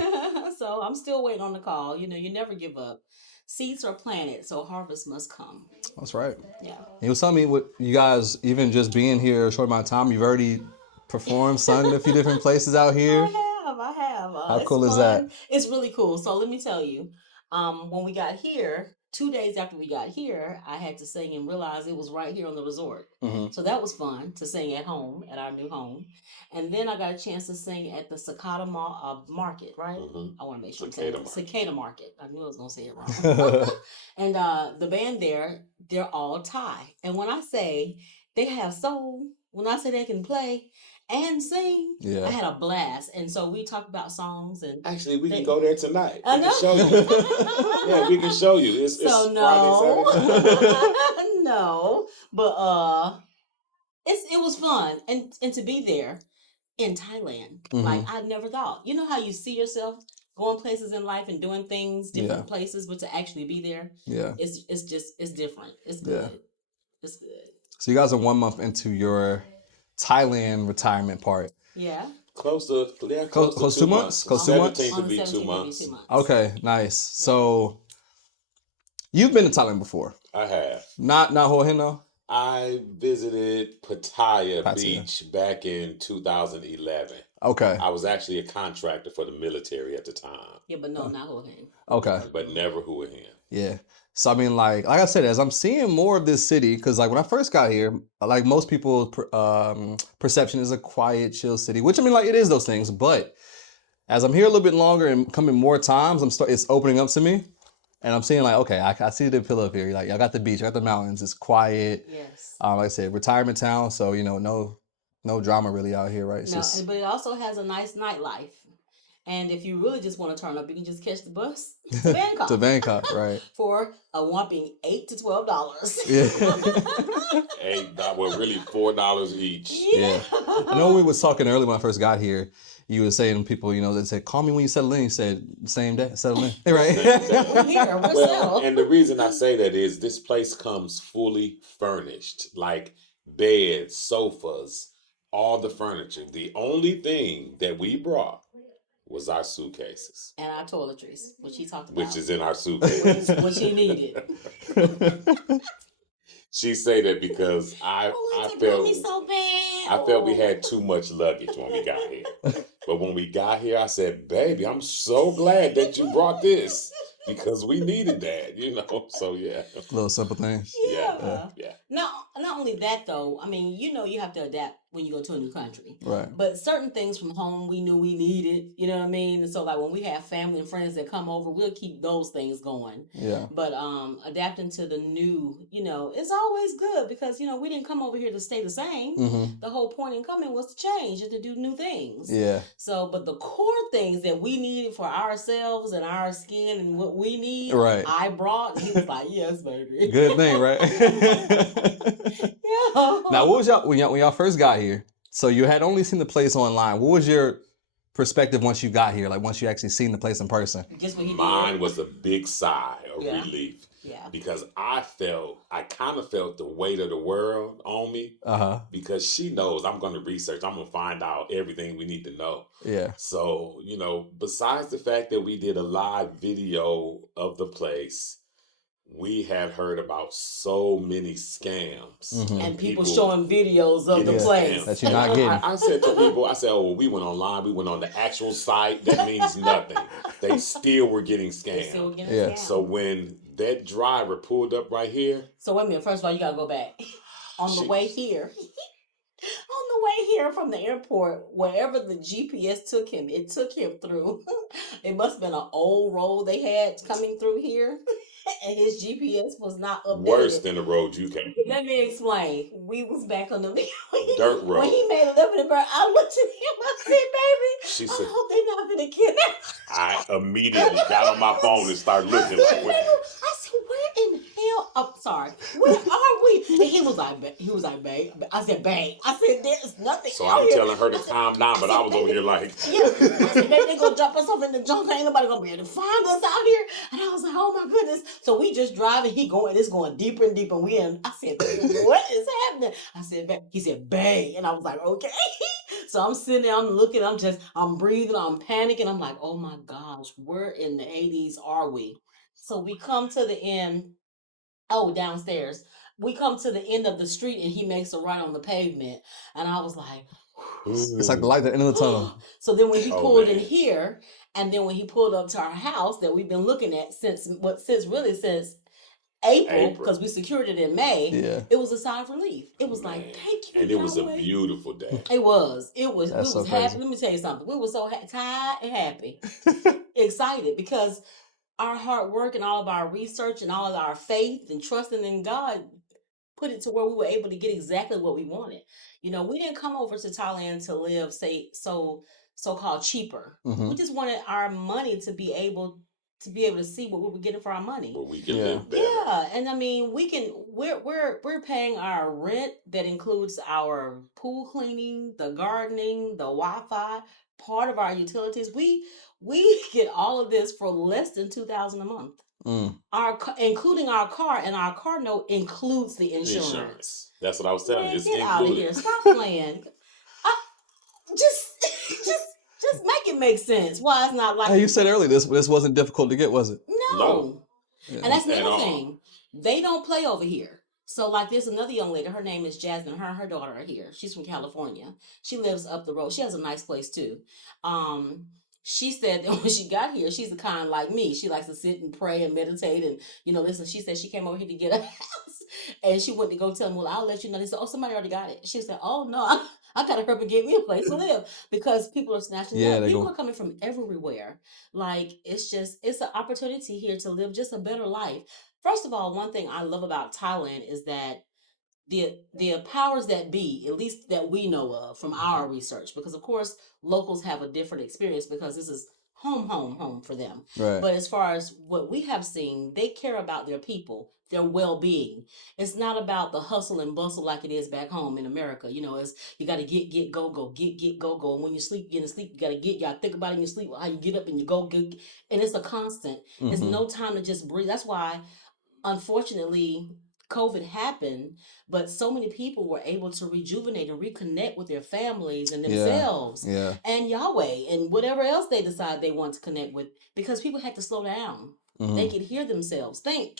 So I'm still waiting on the call. You know, you never give up. Seeds are planted, so harvest must come. That's right. Yeah. He was telling me what you guys, even just being here a short amount of time, you've already performed, sung in a few different places out here. I have. How cool is that? It's really cool. So let me tell you, when we got here, 2 days after we got here, I had to sing and realize it was right here on the resort. So that was fun to sing at home, at our new home. And then I got a chance to sing at the Cicada Market, right? I want to make sure Cicada Market. I knew I was going to say it wrong. And the band there, they're all Thai. And when I say they have soul, when I say they can play and sing, I had a blast. And so we talked about songs. And actually, we can go there tonight. I know. We can show you. Yeah, we can show you. It's no. Friday, Saturday. No. But it was fun. And to be there in Thailand, like I never thought. You know how you see yourself going places in life and doing things different places, but to actually be there, it's different. It's good. It's good. So you guys are 1 month into your Thailand retirement part. Yeah. Close to 2 months. Close 2 months. 17th would be 2 months. Okay, nice. So you've been to Thailand before. I have. Not Hua Hin though? I visited Pattaya Beach back in 2011. Okay. I was actually a contractor for the military at the time. Yeah, but no, not Hua Hin. Okay. But never Hua Hin. Yeah. So I mean, like I said, as I'm seeing more of this city, because like when I first got here, like most people's perception is a quiet, chill city, which I mean, like it is those things. But as I'm here a little bit longer and coming more times, it's opening up to me, and I'm seeing like, okay, I see the appeal of here. Like I got the beach, I got the mountains. It's quiet. Yes. Like I said, retirement town, so no drama really out here, right? But it also has a nice nightlife. And if you really just want to turn up, you can just catch the bus to Bangkok. To Bangkok, right? For a whopping $8 to $12. Yeah. $8, well, really $4 each. Yeah. I know we was talking earlier when I first got here. You were saying to people, that said, call me when you settle in. You said, same day, settle in. Right? Well, and the reason I say that is this place comes fully furnished, like beds, sofas, all the furniture. The only thing that we brought was our suitcases. And our toiletries, which he talked about. Which is in our suitcase. Which he needed. She say that because I felt me so bad. I felt we had too much luggage when we got here. But when we got here, I said, baby, I'm so glad that you brought this because we needed that, So yeah. Little simple things. Yeah. Not only that though, I mean, you have to adapt when you go to a new country. Right. But certain things from home we knew we needed, you know what I mean? And so like when we have family and friends that come over, we'll keep those things going. Yeah. But adapting to the new, it's always good because, we didn't come over here to stay the same. Mm-hmm. The whole point in coming was to change and to do new things. Yeah. So, but the core things that we needed for ourselves and our skin and what we need, right. I brought. And he was like, yes, baby. Good thing, right? Yeah. Now, what was when y'all first got here? So you had only seen the place online. What was your perspective once you got here? Like once you actually seen the place in person? Guess what he did? Mine was a big sigh of relief. Yeah. Because I kind of felt the weight of the world on me. Uh-huh. Because she knows I'm going to research. I'm going to find out everything we need to know. Yeah. So, besides the fact that we did a live video of the place, we had heard about so many scams. Mm-hmm. And people showing videos of the place. That you're not getting. I said to people, we went online, we went on the actual site. That means nothing. They still were getting scammed. So when that driver pulled up right here. So wait a minute, first of all, you got to go back. On the way here from the airport, wherever the GPS took him, it took him through. It must have been an old road they had coming through here. And his GPS was not updated. Worse than the road you came. Let me explain. We was back on the dirt road. When he made a left in the bird, I looked at him. I said, "Baby, she I said, hope they're not gonna kidnap." I immediately got on my phone and started looking. I said, "Where in hell? Oh, sorry. Where are we?" And he was like, "Babe." I said, "Babe." I said, "There's nothing." So I'm telling her to calm down, but I was over here like, yeah. I said, "Babe, they gonna drop us off in the jungle. Ain't nobody gonna be able to find us out here." And I was like, "Oh my goodness." So we just driving. It's going deeper and deeper. I said, "What is happening?" I said, "Babe." He said, "Babe," and I was like, "Okay." So I'm sitting there, I'm looking, I'm breathing, I'm panicking. I'm like, "Oh my gosh, where in the 80s are we?" So we come to the end. Oh, downstairs. We come to the end of the street and he makes a right on the pavement. And I was like, it's like the light at the end of the tunnel. So then when he pulled in here, and then when he pulled up to our house that we've been looking at since April, because we secured it in May, it was a sigh of relief. It was like, thank you. And it was a beautiful day. It was. We was so happy. crazy. Let me tell you something. We were so tired and happy. Excited because our hard work and all of our research and all of our faith and trusting in God put it to where we were able to get exactly what we wanted. We didn't come over to Thailand to live, so-called cheaper. Mm-hmm. We just wanted our money to be able to see what we were getting for our money. But we can live better. Yeah, and I mean, we're paying our rent that includes our pool cleaning, the gardening, the Wi-Fi, part of our utilities. We get all of this for less than $2,000 a month. Including our car, and our car note includes the insurance. That's what I was telling you. It's get included. Out of here! Stop playing. Just make it make sense. Why it's not like Hey, you said earlier this wasn't difficult to get, was it? No. Yeah. And that's the other thing. They don't play over here. So like there's another young lady, her name is Jasmine, her and her daughter are here. She's from California. She lives up the road. She has a nice place too. Um, she said that when she got here, she's the kind like me. She likes to sit and pray and meditate and, listen. She said she came over here to get a house and she went to go tell them, well, I'll let you know. They said, oh, somebody already got it. She said, oh, no, I got to hurry and get me a place to live because people are snatching it up. People are coming from everywhere. Like, it's an opportunity here to live just a better life. First of all, one thing I love about Thailand is that the powers that be, at least that we know of from our research, because of course locals have a different experience because this is home for them. Right. But as far as what we have seen, they care about their people, their well-being. It's not about the hustle and bustle like it is back home in America. It's you got to get go go, and when you sleep, you sleep. You got to think about it in your sleep, how you get up and you go get, and it's a constant. Mm-hmm. It's no time to just breathe. That's why, unfortunately, COVID happened, but so many people were able to rejuvenate and reconnect with their families and themselves and Yahweh and whatever else they decide they want to connect with, because people had to slow down. Mm-hmm. They could hear themselves, think,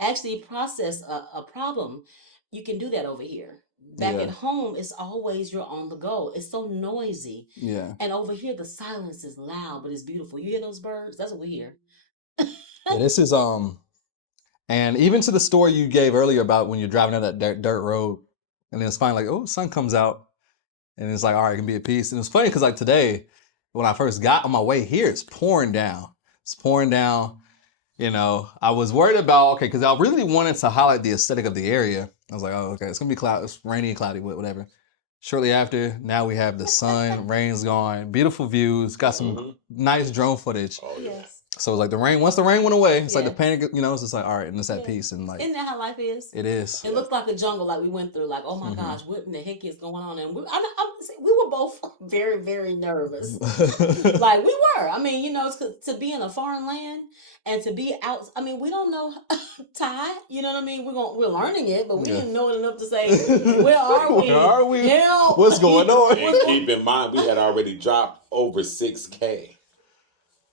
actually process a problem. You can do that over here. Back at home, it's always you're on the go. It's so noisy. Yeah. And over here, the silence is loud, but it's beautiful. You hear those birds? That's what we hear. This is and even to the story you gave earlier about when you're driving down that dirt road, and then it's finally like, oh, the sun comes out, and it's like, all right, it can be at peace. And it's funny because like today, when I first got on my way here, it's pouring down. It's pouring down. I was worried about, okay, because I really wanted to highlight the aesthetic of the area. I was like, oh, okay, it's gonna be cloudy, it's rainy and cloudy, whatever. Shortly after, now we have the sun, rain's gone, beautiful views, got some nice drone footage. Oh, yes. So it's like once the rain went away, it's like the panic, it's just like, all right, and it's at peace. And like, isn't that how life is? It is. It looks like a jungle like we went through, like, oh my gosh, what in the heck is going on? And we were both very, very nervous. Like we were. I mean, to be in a foreign land and to be out, I mean, we don't know Thai, you know what I mean? We're learning it, but we didn't know it enough to say, where are we? Where are we? Help. What's going on? And keep in mind, we had already dropped over 6K.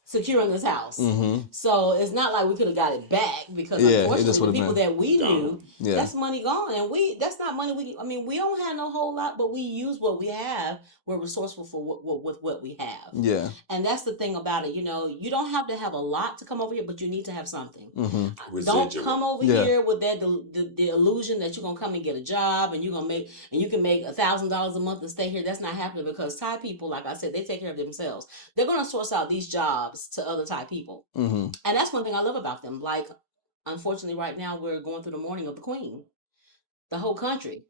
Securing this house. Mm-hmm. So it's not like we could have got it back because unfortunately the people that we knew, that's money gone. And that's not money we don't have no whole lot, but we use what we have. We're resourceful for with what we have. Yeah. And that's the thing about it. You don't have to have a lot to come over here, but you need to have something. Mm-hmm. Don't come over here with that the illusion that you're gonna come and get a job and you can make $1,000 a month and stay here. That's not happening because Thai people, like I said, they take care of themselves. They're gonna source out these jobs to other Thai people. Mm-hmm. And that's one thing I love about them. Like, unfortunately, right now we're going through the mourning of the Queen. The whole country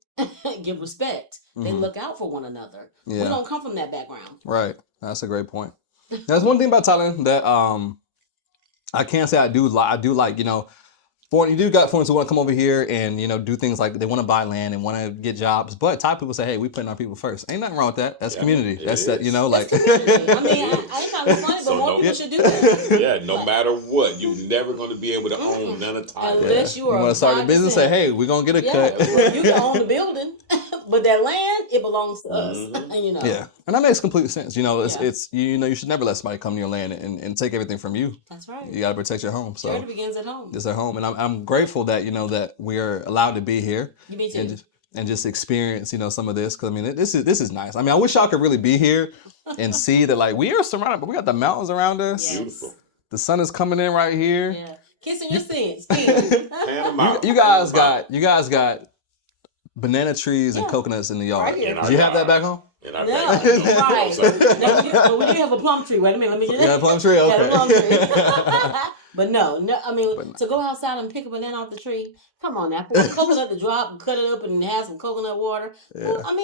give respect. Mm-hmm. They look out for one another. Yeah. We don't come from that background. Right. That's a great point. That's one thing about Thailand that I can't say I do like, you do got foreigners who want to come over here and, do things like they want to buy land and want to get jobs. But Thai people say, hey, we putting our people first. Ain't nothing wrong with that. That's community. That's that, like. Community. I mean, I ain't kind of funny, but more people should do that. Yeah, no matter what, you're never going to be able to own none of Thailand. Unless you want to start a business, say, hey, we're going to get a cut. Well, you can own the building, but that land, it belongs to us. Mm-hmm. Yeah, and that makes complete sense. It's you should never let somebody come to your land and take everything from you. That's right. You got to protect your home. So charity begins at home. It's at home, and I'm grateful that that we're allowed to be here. Me too. And just experience, some of this. Because, this is nice. I wish y'all could really be here and see that, like, we are surrounded, but we got the mountains around us. Yes. Beautiful. The sun is coming in right here. Yeah. Kissing your skin. You guys got banana trees and coconuts in the yard. Right here. Did you have that back home? No, right. We do have a plum tree. Wait a minute, let me get it. Yeah, a plum tree? Okay. Yeah, a plum tree. But no, to go outside and pick a banana off the tree, come on now. For a coconut to drop and cut it up and have some coconut water. Yeah. Well,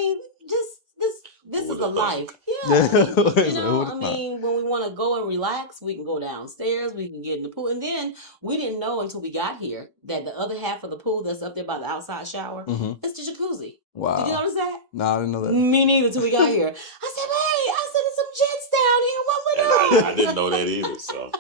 this is a life. Yeah. When we want to go and relax, we can go downstairs, we can get in the pool. And then we didn't know until we got here that the other half of the pool that's up there by the outside shower, it's the jacuzzi. Wow. Did you notice that? No, I didn't know that. Me neither until we got here. I said, there's some jets down here. What we doing? I didn't know that either, so.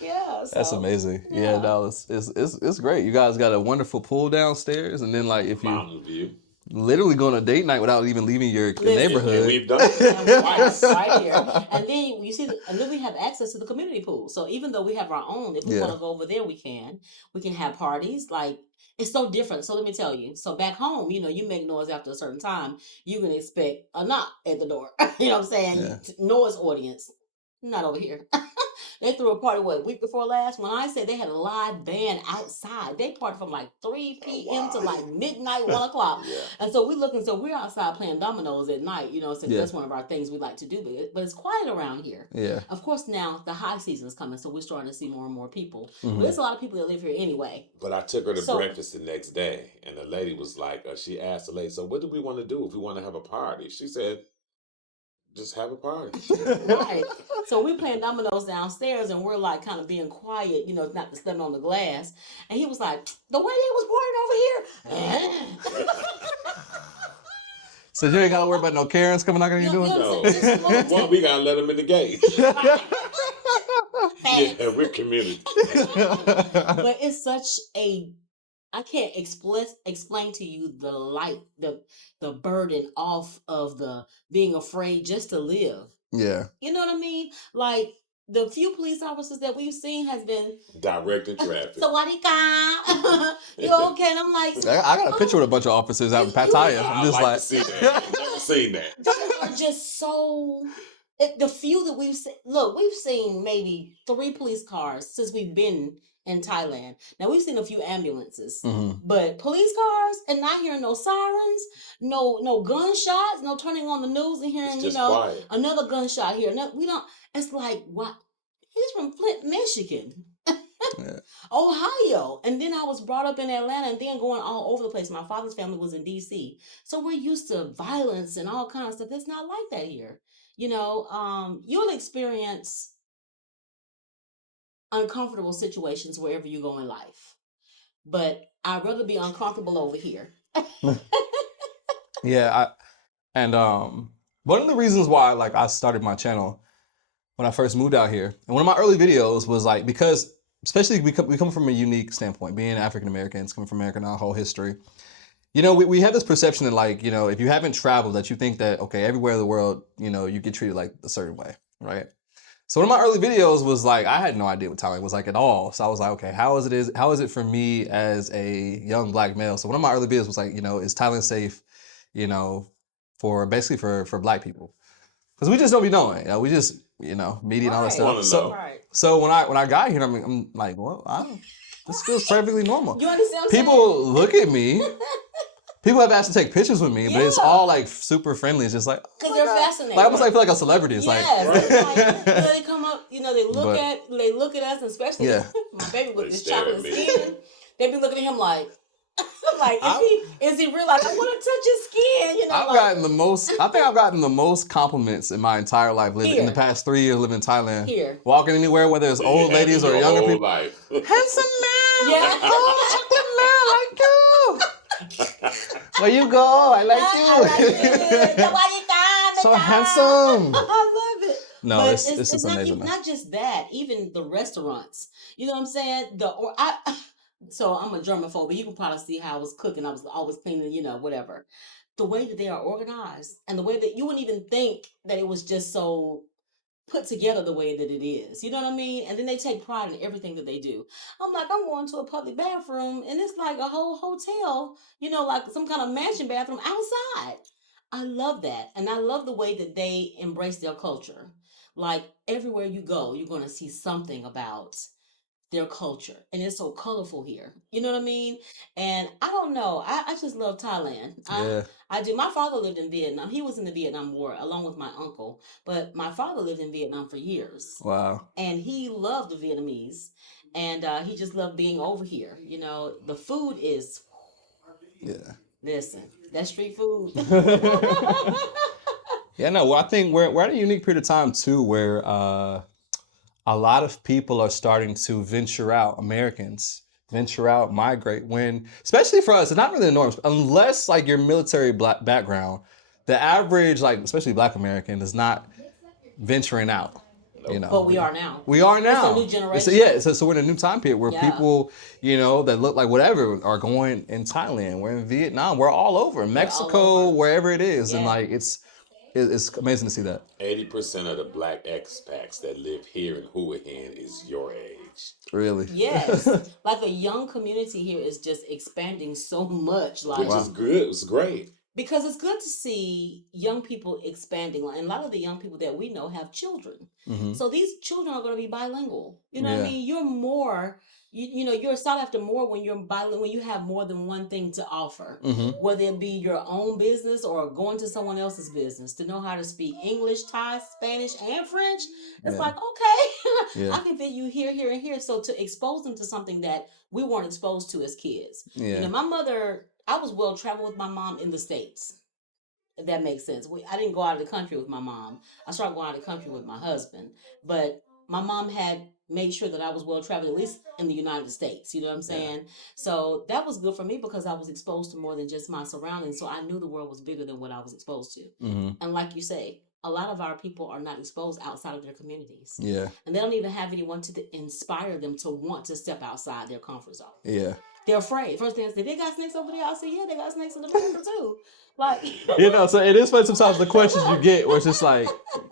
Yeah. That's amazing. Yeah, no, it's great. You guys got a wonderful pool downstairs, and then like if you mountain view. literally going on a date night without even leaving your neighborhood. And we've done it twice. Right here. And then you see, and then we have access to the community pool. So even though we have our own, if we want to go over there, we can. We can have parties. Like, it's so different. So let me tell you. So back home, you know, you make noise after a certain time, you can expect a knock at the door. You know what I'm saying? Yeah. Noise audience. Not over here. They threw a party, what, week before last? When I say they had a live band outside, they partied from like 3 p.m. to like midnight, 1 o'clock. Yeah. And so we're outside playing dominoes at night, you know, so that's one of our things we like to do. But it's quiet around here. Yeah. Of course, now the high season is coming, so we're starting to see more and more people. But there's a lot of people that live here anyway. But I took her to breakfast the next day, and the lady was like, she asked the lady, so what do we want to do if we want to have a party? She said, just have a party. Right. So we're playing dominoes downstairs, and we're like kind of being quiet, you know, not stepping on the glass. And he was like, the way they was partying over here. So you ain't got to worry about no Karens coming knocking on your door? No. Well, we got to let them in the gate. Yeah, we're community. But it's such a, I can't explain to you the light, the burden off of the being afraid just to live. Yeah. You know what I mean? Like, the few police officers that we've seen has been directing traffic. Sawadika. You okay? And I'm like, I got a picture with a bunch of officers out in Pattaya. I'm just like, to see that. I've never seen that. They are just so. The few that we've seen, look, we've seen maybe 3 police cars since we've been in Thailand. Now we've seen a few ambulances, but police cars and not hearing no sirens, no gunshots, no turning on the news and hearing quiet. Another gunshot here. No, we don't. It's like, what? He's from Flint, Michigan. Ohio. And then I was brought up in Atlanta and then going all over the place. My father's family was in DC. So we're used to violence and all kinds of stuff. It's not like that here. You know, you'll experience uncomfortable situations wherever you go in life. But I'd rather be uncomfortable over here. Yeah, one of the reasons why I started my channel when I first moved out here, and one of my early videos was like, because especially we come from a unique standpoint, being African Americans, coming from America, our whole history. You know, we have this perception that, like, you know, if you haven't traveled, that you think that, okay, everywhere in the world, you know, you get treated like a certain way, right? So one of my early videos was like, I had no idea what Thailand was like at all. So I was like, okay, how is it for me as a young black male? So one of my early videos was like, you know, is Thailand safe, you know, for black people? Because we just don't be knowing. You know, we just, you know, media and all that stuff. So when I got here, I'm like, well, this feels perfectly normal. You understand what I'm People look at me. People have asked to take pictures with me, but it's all like super friendly. It's just like, because they're fascinated. Like, almost like feel like a celebrity. It's like, you know, they come up, you know, they look at us, and especially my baby with this chocolate skin. They be looking at him like is he real? Like, I want to touch his skin. You know, I think I've gotten the most compliments in my entire life in the past 3 years living in Thailand. Here, walking anywhere, whether it's old ladies or younger people. Handsome man. Yeah. Oh, handsome man, I like you. Where you go? I like you. So handsome. I love it. No, but it's just amazing. Not just that, even the restaurants. You know what I'm saying? So I'm a germaphobe, but you can probably see how I was cooking. I was always cleaning, you know, whatever. The way that they are organized and the way that you wouldn't even think that it was just so put together the way that it is. You know what I mean? And then they take pride in everything that they do. I'm like, I'm going to a public bathroom and it's like a whole hotel, you know, like some kind of mansion bathroom outside. I love that. And I love the way that they embrace their culture. Like, everywhere you go, you're going to see something about their culture, and it's so colorful here. You know what I mean? And I don't know. I just love Thailand. I do. My father lived in Vietnam. He was in the Vietnam War along with my uncle. But my father lived in Vietnam for years. Wow. And he loved the Vietnamese, and he just loved being over here. You know, the food is. Yeah. Listen, that street food. Yeah, no. Well, I think we're at a unique period of time too, where a lot of people are starting to venture out, migrate, especially for us, it's not really the norm, unless like your military background, the average, like especially Black American, is not venturing out. You know, But we are now. We are now. It's a new generation. So we're in a new time period where people, that look like whatever are going in Thailand. We're in Vietnam. We're all over. Mexico, all over. wherever it is. Yeah. And like, it's amazing to see that. 80% of the black expats that live here in Hua Hin is your age. Really? Yes. Like the young community here is just expanding so much. Like, which is good. It's great. Because it's good to see young people expanding. And a lot of the young people that we know have children. Mm-hmm. So these children are going to be bilingual. You know what I mean? You're more, you're sought after more when you're bilingual, when you have more than one thing to offer. Mm-hmm. Whether it be your own business or going to someone else's business, to know how to speak English, Thai, Spanish, and French. It's like, okay, I can fit you here, here, and here. So to expose them to something that we weren't exposed to as kids. Yeah. My mother, I was well traveled with my mom in the States. If that makes sense. I didn't go out of the country with my mom. I started going out of the country with my husband. But my mom had made sure that I was well traveled, at least in the United States. You know what I'm saying? Yeah. So that was good for me because I was exposed to more than just my surroundings. So I knew the world was bigger than what I was exposed to. Mm-hmm. And like you say, a lot of our people are not exposed outside of their communities. Yeah. And they don't even have anyone to inspire them to want to step outside their comfort zone. Yeah. They're afraid. First thing I say, they got snakes over there. I say, yeah, they got snakes in the bathroom too. Like, so it is funny sometimes the questions you get where it's just like,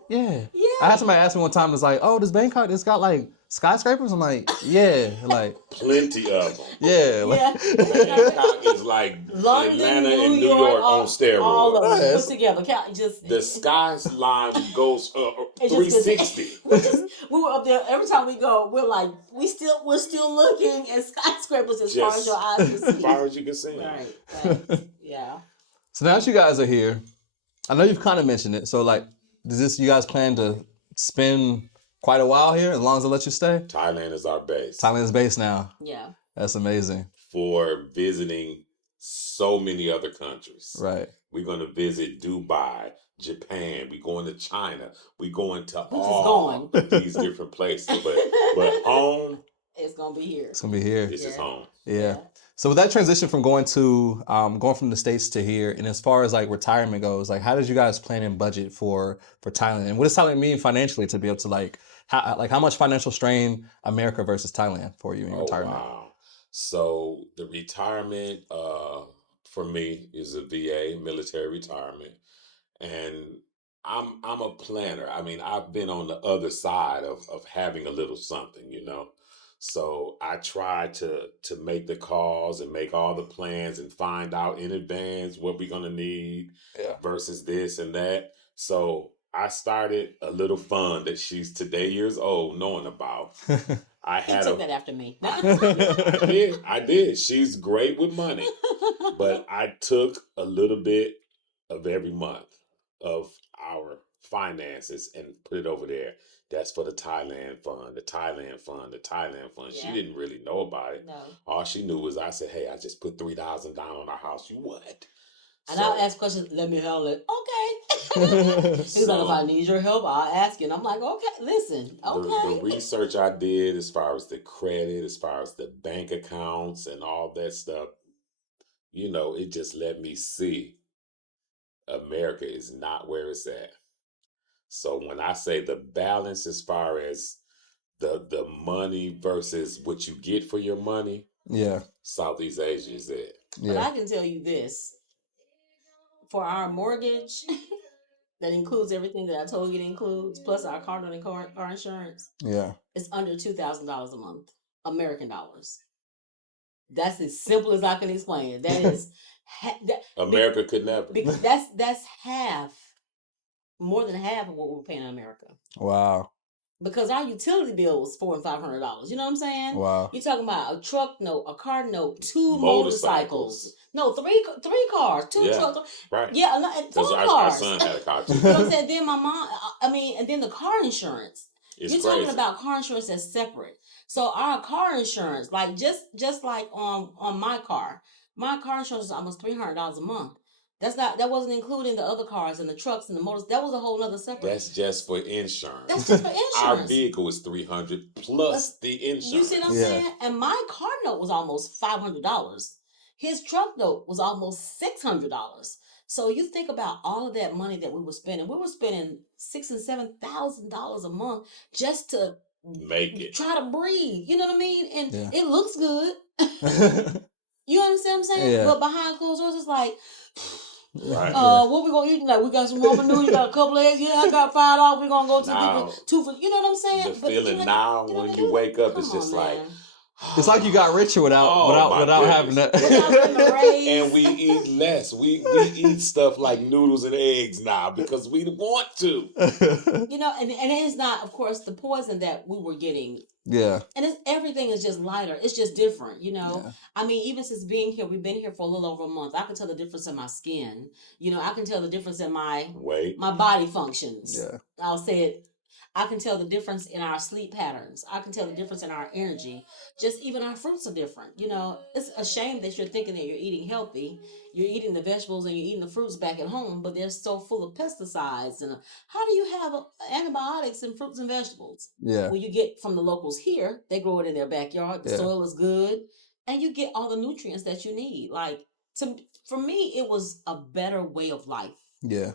yeah. I had somebody ask me one time, it's like, oh, this Bangkok, it's got like skyscrapers? I'm like, yeah. Like, plenty of them. Yeah. Bangkok is like London, Atlanta and New York on steroids. All of them put together. The skyline goes 360. We were up there every time we go. We're like, we're still looking at skyscrapers as far as your eyes can see. As far as you can see. Right. Yeah. So now that you guys are here, I know you've kind of mentioned it. So like, you guys plan to spend quite a while here as long as they let you stay? Thailand is our base. Thailand is base now. Yeah. That's amazing. For visiting so many other countries. Right. We're going to visit Dubai, Japan. We're going to China. We're going to all these different places. But home. It's going to be here. It's going to be here. This is home. Yeah. So with that transition from going from the States to here, and as far as like retirement goes, like how did you guys plan and budget for Thailand? And what does Thailand mean financially to be able to how much financial strain America versus Thailand for you in retirement? Wow. So the retirement for me is a VA, military retirement. And I'm a planner. I mean, I've been on the other side of having a little something, So I try to make the calls and make all the plans and find out in advance what we're gonna need versus this and that. So I started a little fund that she's today years old knowing about. He took that after me. I did. She's great with money. But I took a little bit of every month of our finances and put it over there. That's for the Thailand fund, the Thailand fund, the Thailand fund. Yeah. She didn't really know about it. No. All she knew was I said, hey, I just put $3,000 down on our house. You what? And I'll ask questions, let me handle it. Okay. He's like, if I need your help, I'll ask you. And I'm like, okay, listen, okay. The research I did as far as the credit, as far as the bank accounts and all that stuff, it just let me see America is not where it's at. So when I say the balance as far as the money versus what you get for your money, Southeast Asia is it. Yeah. But I can tell you this. For our mortgage, that includes everything that I told you it includes, plus our car note and car insurance. Yeah. It's under $2,000 a month, American dollars. That's as simple as I can explain it. That is America could never. Because that's more than half of what we're paying in America. Wow. Because our utility bill was $400 and $500. You know what I'm saying? Wow. You're talking about a truck note, a car note, 2 motorcycles. No, three cars, 2 trucks. Right. Yeah, 4 cars. Our son had a car too. You know what I'm saying? Then my mom, and then the car insurance. You're talking about car insurance that's separate. So our car insurance, like just like on my car insurance is almost $300 a month. That wasn't including the other cars and the trucks and the motors. That was a whole nother separate. That's just for insurance. That's just for insurance. Our vehicle is $300 plus the insurance. You see what I'm saying? And my car note was almost $500. His truck note was almost $600. So you think about all of that money that we were spending. We were spending $6,000 and $7,000 a month just to make it, try to breathe. You know what I mean? And Yeah. it looks good. You understand what I'm saying? Yeah. But behind closed doors, it's like, right? What we gonna eat tonight? We got some ramen noodles. You got a couple eggs. Yeah, I got $5. We gonna go to Now, different two for. You know what I'm saying? The But feeling like, now when you wake up is just like. It's like you got richer without having that. Without getting the raise. And we eat less. We eat stuff like noodles and eggs now because we want to. You know, and it is not, of course, the poison that we were getting. Yeah. And everything is just lighter. It's just different, you know. Yeah. I mean, even since being here, we've been here for a little over a month. I can tell the difference in my skin. You know, I can tell the difference in my weight, my body functions. Yeah. I'll say it. I can tell the difference in our sleep patterns. I can tell the difference in our energy. Just even our fruits are different. You know, it's a shame that you're thinking that you're eating healthy. You're eating the vegetables and you're eating the fruits back at home, but they're so full of pesticides. And how do you have antibiotics in fruits and vegetables? Yeah. Well, you get from the locals here. They grow it in their backyard. The soil is good. And you get all the nutrients that you need. Like, for me, it was a better way of life. Yeah.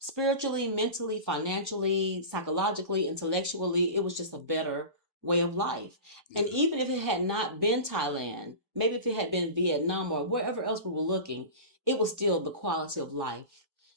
Spiritually, mentally, financially, psychologically, intellectually, it was just a better way of life. Yeah. And even if it had not been Thailand, maybe if it had been Vietnam or wherever else we were looking, it was still the quality of life.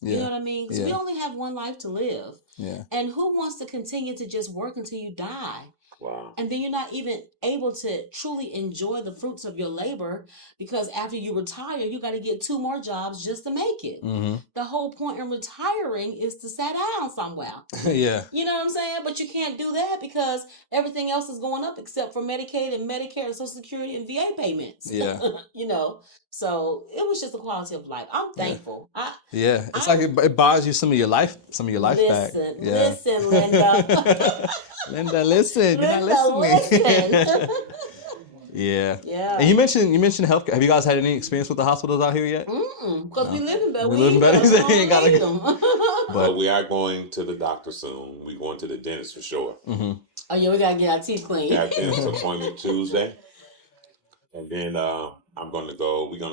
Yeah. You know what I mean? Because we only have one life to live. Yeah. And who wants to continue to just work until you die? Wow. And then you're not even able to truly enjoy the fruits of your labor because after you retire, you got to get 2 more jobs just to make it. Mm-hmm. The whole point in retiring is to sit down somewhere. Yeah. You know what I'm saying? But you can't do that because everything else is going up except for Medicaid and Medicare and Social Security and VA payments. Yeah. You know, so it was just a quality of life. I'm thankful. It's like it buys you some of your life back. Listen, Linda. Linda, listen. You're not listening. Yeah. And you mentioned healthcare. Have you guys had any experience with the hospitals out here yet? Because we live in bed. We live in bed. You ain't gotta them. But we are going to the doctor soon. We're going to the dentist for sure. Mm-hmm. Oh yeah, we gotta get our teeth clean. Our dentist appointment Tuesday, and then we're gonna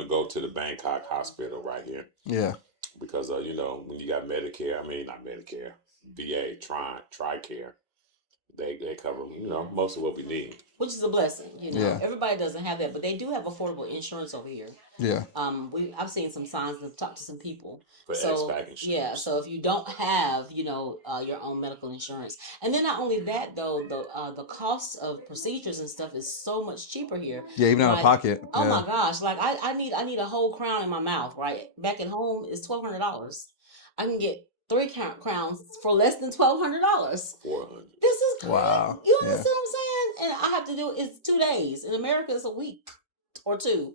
go to the Bangkok hospital right here. Yeah. Because you know, when you got Medicare, not Medicare, VA, TRICARE. They cover, you know, most of what we need. Which is a blessing, you know. Everybody doesn't have that, but they do have affordable insurance over here. Yeah. I've seen some signs and talked to some people. For expat insurance. Yeah, so if you don't have, you know, your own medical insurance. And then not only that though, the cost of procedures and stuff is so much cheaper here. Yeah, even out of pocket. Oh my gosh. Like I need a whole crown in my mouth, right? Back at home it's $1,200. I can get 3 crowns for less than $1,200. $400. This is crazy. Wow. You understand what I'm saying? And I have to do it's 2 days. In America, it's a week or 2.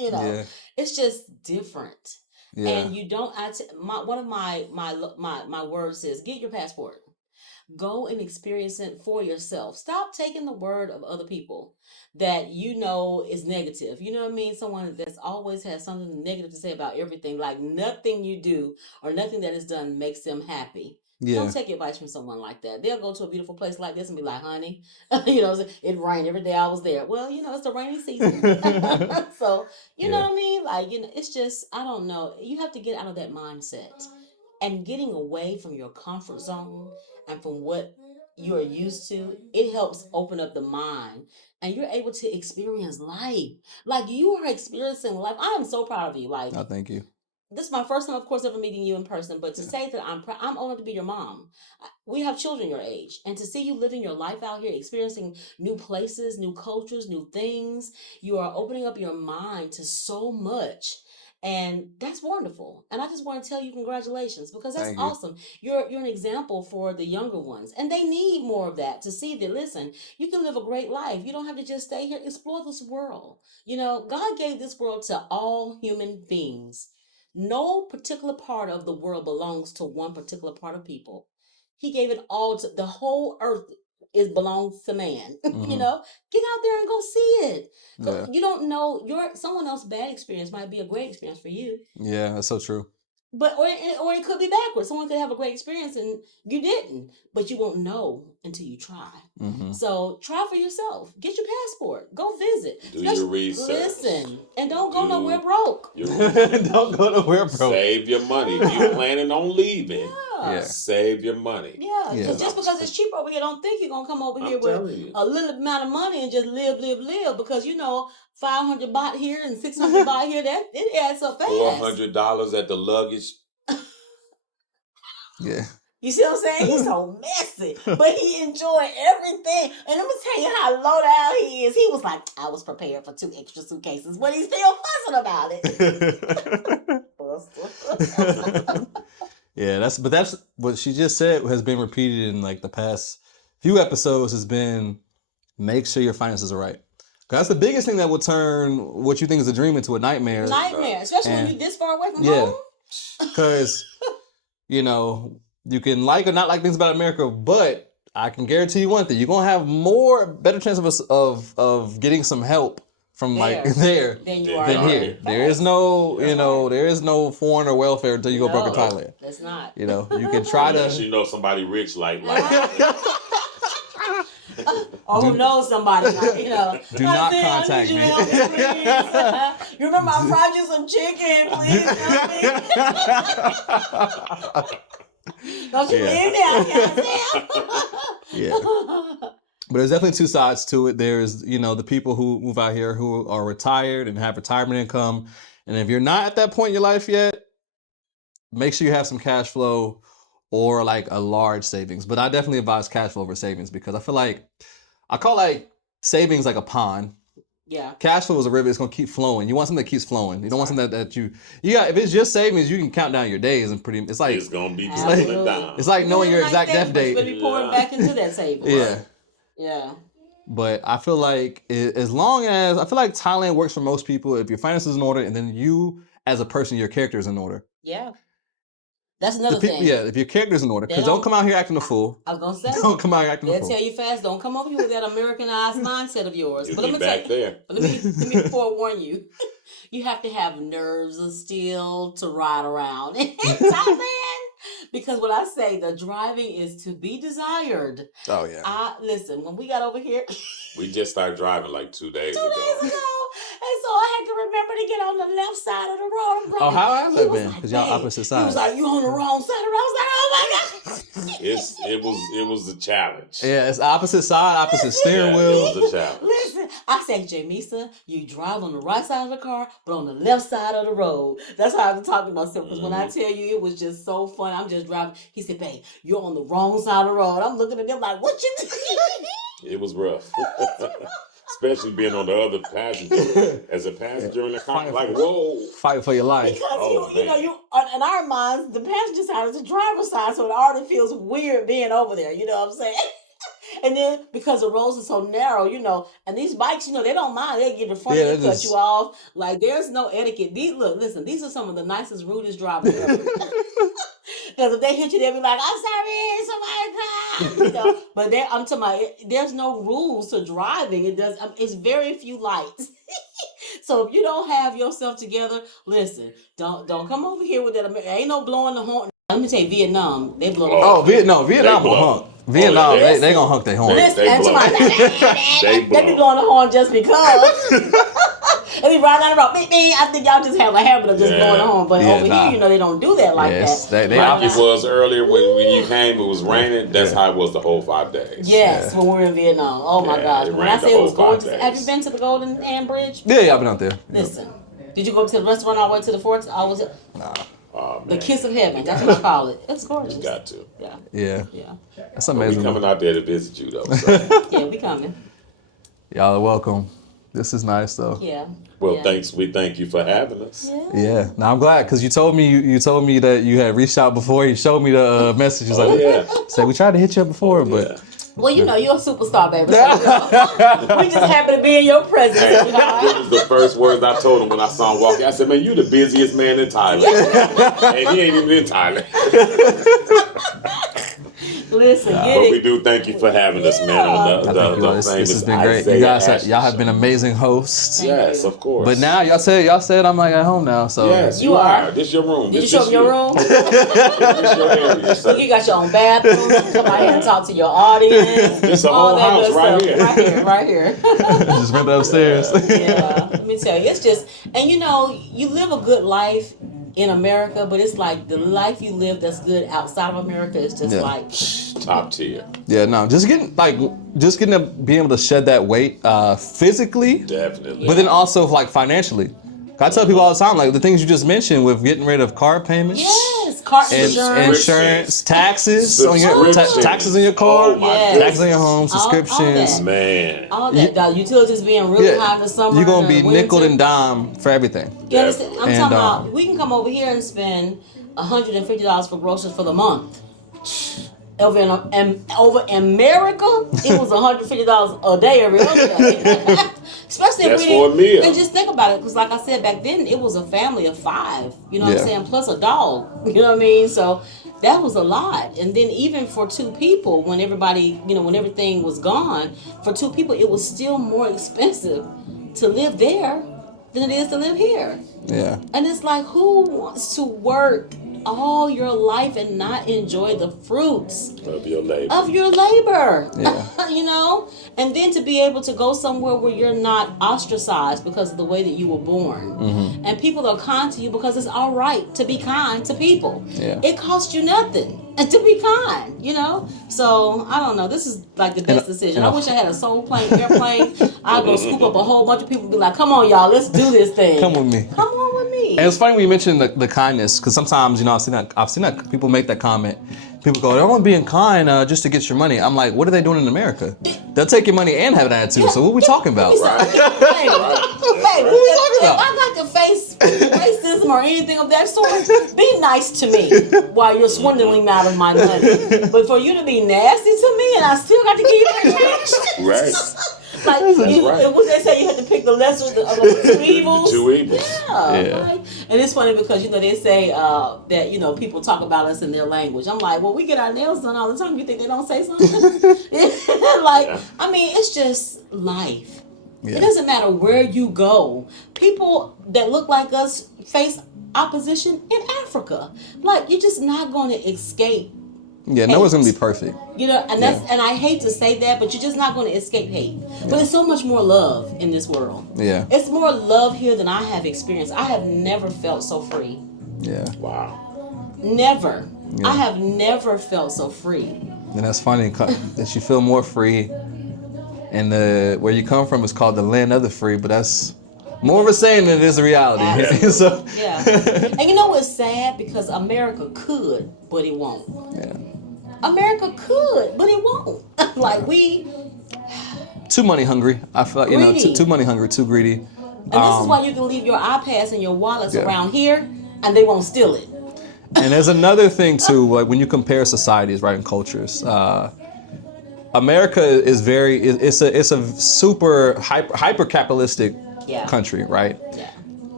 You know, it's just different. Yeah. And you don't. One of my words is get your passport. Go and experience it for yourself. Stop taking the word of other people that you know is negative. You know what I mean? Someone that's always has something negative to say about everything. Like nothing you do or nothing that is done makes them happy. Yeah. Don't take advice from someone like that. They'll go to a beautiful place like this and be like, honey, you know, it rained every day I was there. Well, you know, it's the rainy season. So, you know what I mean? Like, you know, it's just, I don't know. You have to get out of that mindset. And getting away from your comfort zone and from what you're used to, it helps open up the mind. And you're able to experience life. Like, you are experiencing life. I am so proud of you. Like, oh, thank you. This is my first time, of course, ever meeting you in person, but to say that I'm honored to be your mom. We have children your age, and to see you living your life out here, experiencing new places, new cultures, new things, you are opening up your mind to so much. And that's wonderful. And I just want to tell you congratulations because that's awesome. You're an example for the younger ones. And they need more of that to see that, listen, you can live a great life. You don't have to just stay here. Explore this world. You know, God gave this world to all human beings. No particular part of the world belongs to one particular part of people. He gave it all to the whole earth. It belongs to man. Mm-hmm. You know, get out there and go see it. You don't know someone else's bad experience might be a great experience for you. Yeah, that's so true. But or it could be backwards. Someone could have a great experience and you didn't, but you won't know until you try. Mm-hmm. So try for yourself. Get your passport. Go visit. Do your research. Listen, and don't go nowhere broke. Don't go nowhere broke. Save your money. If you're planning on leaving, Yeah. save your money. Yeah, Yeah. just because it's cheap over here, don't think you're gonna come over here I'm with telling you. a little amount of money and just live. Because 500 baht here and 600 baht here, that it adds up fast. $400 at the luggage. Yeah. You see what I'm saying? He's so messy, but he enjoyed everything. And let me tell you how low down he is. He was like, I was prepared for 2 extra suitcases, but he's still fussing about it. Yeah, that's what she just said has been repeated in like the past few episodes has been make sure your finances are right. That's the biggest thing that will turn what you think is a dream into a nightmare. Especially when you're this far away from home. Because, you can like or not like things about America, but I can guarantee you one thing: you're gonna have better chance of getting some help from there than here. There is no, there is no foreign or welfare until you go broke in Thailand. That's not. You can try to. Unless you know somebody rich like or who knows somebody, do not contact me. You remember I fried you some chicken, please help me. Don't you live down here? Yeah. But there's definitely two sides to it. There's, the people who move out here who are retired and have retirement income. And if you're not at that point in your life yet, make sure you have some cash flow or like a large savings. But I definitely advise cash flow over savings because I feel like I call savings like a pond. Yeah. Cash flow is a river. It's going to keep flowing. You want something that keeps flowing. You don't want something that you got. If it's just savings, you can count down your days and it's like it's going to be dwindling down. It's like knowing your exact death date. But be pouring back into that savings. Yeah. Yeah. But I feel like as long as I feel like Thailand works for most people, if your finances in order and then you as a person, your character is in order. Yeah. That's another thing. Yeah, if your character's in order. Because don't come out here acting a fool. I was going to say. Don't come out here acting a fool. They'll tell you fast, don't come over here with that Americanized mindset of yours. But let me tell you, let me forewarn you. You have to have nerves of steel to ride around in Thailand. Because what I say, the driving is to be desired. Oh, yeah. Listen, when we got over here. We just started driving like 2 days ago. 2 days ago. And so I had to remember to get on the left side of the road. Oh, how has that been? Because y'all opposite sides. He was like, you on the wrong side of the road. I was like, oh my God. It was a challenge. Yeah, it's opposite side, opposite steering wheel. It was a challenge. Listen, I said, Jamisa, you drive on the right side of the car, but on the left side of the road. That's how I was talking to myself. Because when I tell you, it was just so fun. I'm just driving. He said, babe, you're on the wrong side of the road. I'm looking at them like, what you mean? It was rough. Especially being on the other passenger. As a passenger in the car, like, whoa. Fight for your life. Because, you in our minds, the passenger side is the driver's side, so it already feels weird being over there. You know what I'm saying? And then, because the roads are so narrow, and these bikes, they don't mind. They get in front of you, cut you off. Like, there's no etiquette. Listen, these are some of the nicest, rudest drivers ever. Because if they hit you, they'll be like, I'm sorry, somebody. But I'm talking about, there's no rules to driving. It's very few lights. So if you don't have yourself together, listen, don't come over here with that. Ain't no blowing the horn. Let me tell you, Vietnam, they blow the horn. Oh, Vietnam will honk. Vietnam, they gonna honk their horn. Listen, they be blowing the horn just because. They be riding down the road. I think y'all just have a habit of just blowing the horn. But over here, they don't do that like that. Like it was earlier when you came, it was raining. That's how it was the whole 5 days. Yes, when we were in Vietnam. Oh my gosh. When I say it was gorgeous. Have you been to the Golden Hand Bridge? Yeah, I've been out there. Listen, did you go to the restaurant all the way to the fort? Nah. The kiss of heaven. That's what I call it. It's gorgeous. You got to. Yeah. That's amazing. We coming out there to visit you though. So. Yeah, we coming. Y'all are welcome. This is nice though. Yeah. Well, thanks. We thank you for having us. Yeah. Now I'm glad because you told me that you had reached out before. You showed me the messages. Said we tried to hit you up before, but. Well, you're a superstar, baby. So, we just happy to be in your presence. Hey, this was the first words I told him when I saw him walking. I said, man, you the busiest man in Thailand. And he ain't even in Thailand. Listen, get But it. we do thank you for having us, man, on I thank you all. the This famous has been great. You Isaiah guys, Ashton y'all have show. been amazing hosts. Yes, of course. But now y'all said I'm like at home now. So Yes, you are. This your room. Did you show them your room? This your area, sir. Look, you got your own bathroom. You can come out here and talk to your audience. It's a all whole that house good right stuff. here. Right here. just went upstairs. Yeah, let me tell you, it's just, and you know, you live a good life in America, but it's like the life you live that's good outside of America is just like top tier. Yeah, no, just getting to be able to shed that weight physically, Definitely. but then also like financially. I tell people all the time, like the things you just mentioned with getting rid of car payments. yes, car Insurance, taxes on your taxes on your car, Oh my taxes on your home, subscriptions. that. Man. all that. The utilities being really high in the summer. You're gonna be the winter. nickel and dime for everything. You understand? I'm And, talking about we can come over here and spend $150 for groceries for the month. Over in America, it was $150 a day every other day. Especially if That's we for a meal. And just think about it, because like I said back then, it was a family of 5. You know what I'm saying? Plus a dog. You know what I mean? So that was a lot. And then even for 2 people, when everybody, when everything was gone, for 2 people, it was still more expensive to live there than it is to live here. Yeah. And it's like, who wants to work all your life and not enjoy the fruits Of your labor. Yeah. And then to be able to go somewhere where you're not ostracized because of the way that you were born. Mm-hmm. And people are kind to you because it's all right to be kind to people. Yeah. It costs you nothing to be kind, So I don't know. This is like the best decision. I wish I had a soul plane, airplane. I'd go scoop up a whole bunch of people and be like, come on, y'all, let's do this thing. Come with me. Come on with me. And it's funny when you mention the kindness, because sometimes I've seen that people make that comment. People go, "I want being kind just to get your money." I'm like, what are they doing in America? They'll take your money and have an attitude. So what are we talking about? Right. Hey, What are we talking about? If I got to face racism or anything of that sort, be nice to me while you're swindling me out of my money. But for you to be nasty to me and I still got to give you that change. Right. Like, what they say, you had to pick the lesser of the 2 evils. The 2 evils. Yeah. Right? And it's funny because, they say that, people talk about us in their language. I'm like, well, we get our nails done all the time. You think they don't say something? I mean, it's just life. Yeah. It doesn't matter where you go. People that look like us face opposition in Africa. Like, you're just not going to escape. Yeah, no one's gonna be perfect. And I hate to say that, but you're just not going to escape hate. Yeah. But there's so much more love in this world. Yeah, it's more love here than I have experienced. I have never felt so free. Yeah. Wow. Never. Yeah. I have never felt so free. And that's funny that you feel more free. And where you come from is called the land of the free, but that's more of a saying than it is a reality. So. Yeah. And you know what's sad? Because America could, but it won't. Yeah. America could, but it won't. Like we too money hungry. I feel like too money hungry, too greedy. And this is why you can leave your iPads and your wallets around here, and they won't steal it. And there's another thing too, like when you compare societies, right, and cultures. America is it's a super hyper capitalistic country, right? Yeah.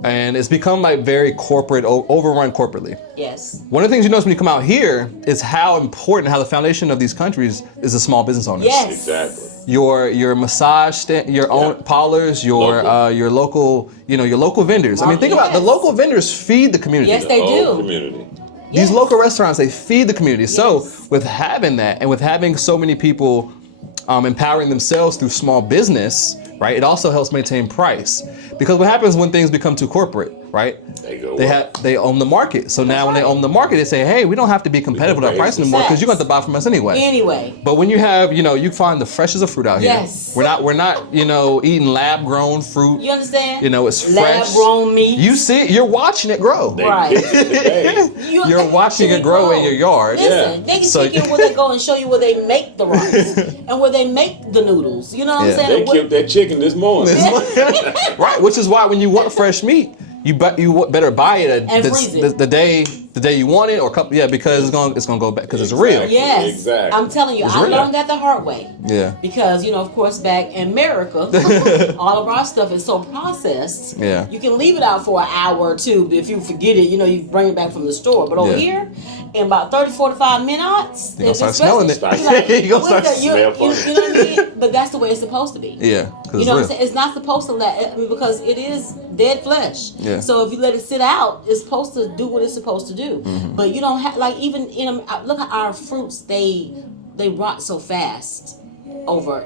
And it's become like very corporate, overrun corporately. Yes. One of the things you notice when you come out here is how important, how the foundation of these countries is the small business owners. Yes. Exactly. Your massage your own parlors, your local vendors. I mean, think about it. The local venders feed the community. Yes, they do. Community. These local restaurants, they feed the community. Yes. So with having that and with having so many people empowering themselves through small business, right, it also helps maintain price. Because what happens when things become too corporate, right? They own the market. So now when they own the market, they say, hey, we don't have to be competitive with our price anymore because you're going to have to buy from us anyway. But when you have, you find the freshest of fruit out here. Yes. We're not, eating lab grown fruit. You understand? It's fresh. Lab grown meat. You see it, you're watching it grow. Right. You're watching it grow in your yard. Listen, they can take you where they go and show you where they make the rice and where they make the noodles. You know what I'm saying? They killed that chicken this morning. Right, which is why when you want fresh meat, you better buy it the day you want it, or because it's gonna go back because it's real. Yes, exactly. I'm telling you, I learned that the hard way. Yeah. Because of course, back in America, all of our stuff is so processed. Yeah. You can leave it out for an hour or two, but if you forget it, you bring it back from the store. But over here, in about 30, 45 minutes. You're gonna start smelling it. Like, You're gonna start you know what I mean? But that's the way it's supposed to be. Yeah. You know what I'm saying? It's not supposed to because it is dead flesh. Yeah. So if you let it sit out, it's supposed to do what it's supposed to do. But you don't have, like, even look at our fruits, they rot so fast over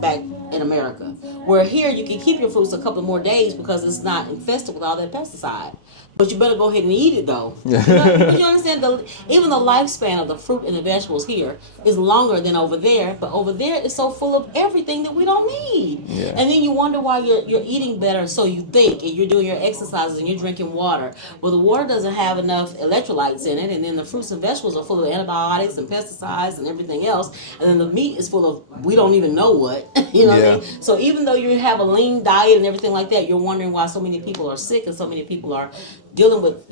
back in America. Where here you can keep your fruits a couple more days because it's not infested with all that pesticide. But you better go ahead and eat it though. You understand? Even the lifespan of the fruit and the vegetables here is longer than over there. But over there it's so full of everything that we don't need. Yeah. And then you wonder why you're eating better, so you think, and you're doing your exercises and you're drinking water. Well, the water doesn't have enough electrolytes in it, and then the fruits and vegetables are full of antibiotics and pesticides and everything else. And then the meat is full of we don't even know what. You know what I mean? So even though you have a lean diet and everything like that, you're wondering why so many people are sick and so many people are dealing with,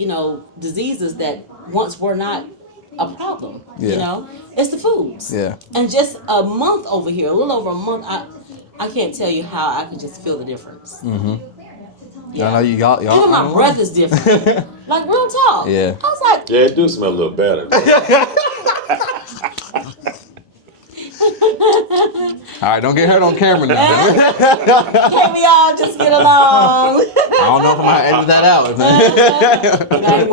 diseases that once were not a problem. It's the foods. And just a month over here, a little over a month, I can't tell you how I can just feel the difference. Yeah. I know y'all even my breath is different. Like, real talk. Yeah. I was like, yeah, it do smell a little better. All right, don't get hurt on camera now. can't we all just get along? I don't know if I'm gonna edit that out. I ain't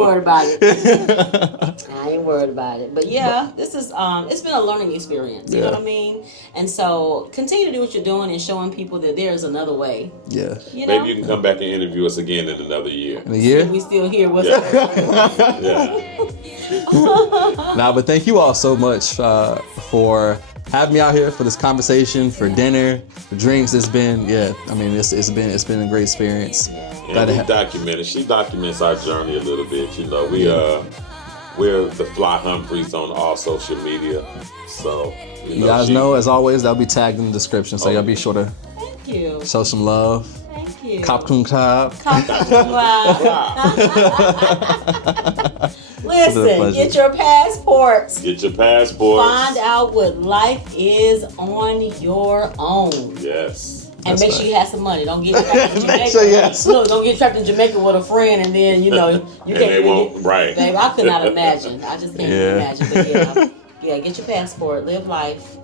worried about it. But yeah, this is it's been a learning experience. You know what I mean? And so continue to do what you're doing and showing people that there's another way. Yeah. Maybe you can come back and interview us again in another year. In a year? We still here. What's Nah, but thank you all so much for having me out here for this conversation, for dinner, for drinks. It's been, it's been a great experience. And she documents our journey a little bit. We're the Fly Humphreys on all social media. So you guys know, as always, that'll be tagged in the description. So y'all be sure to show some love. Thank you. Kapkun Club. Listen, get your passports. Get your passports. Find out what life is on your own. Yes. And make sure you have some money. Don't get trapped in Jamaica. Make sure, yes. Look, don't get trapped in Jamaica with a friend and then, you can't. They won't, right. Babe, I could not imagine. I just can't imagine. But yeah, get your passport. Live life.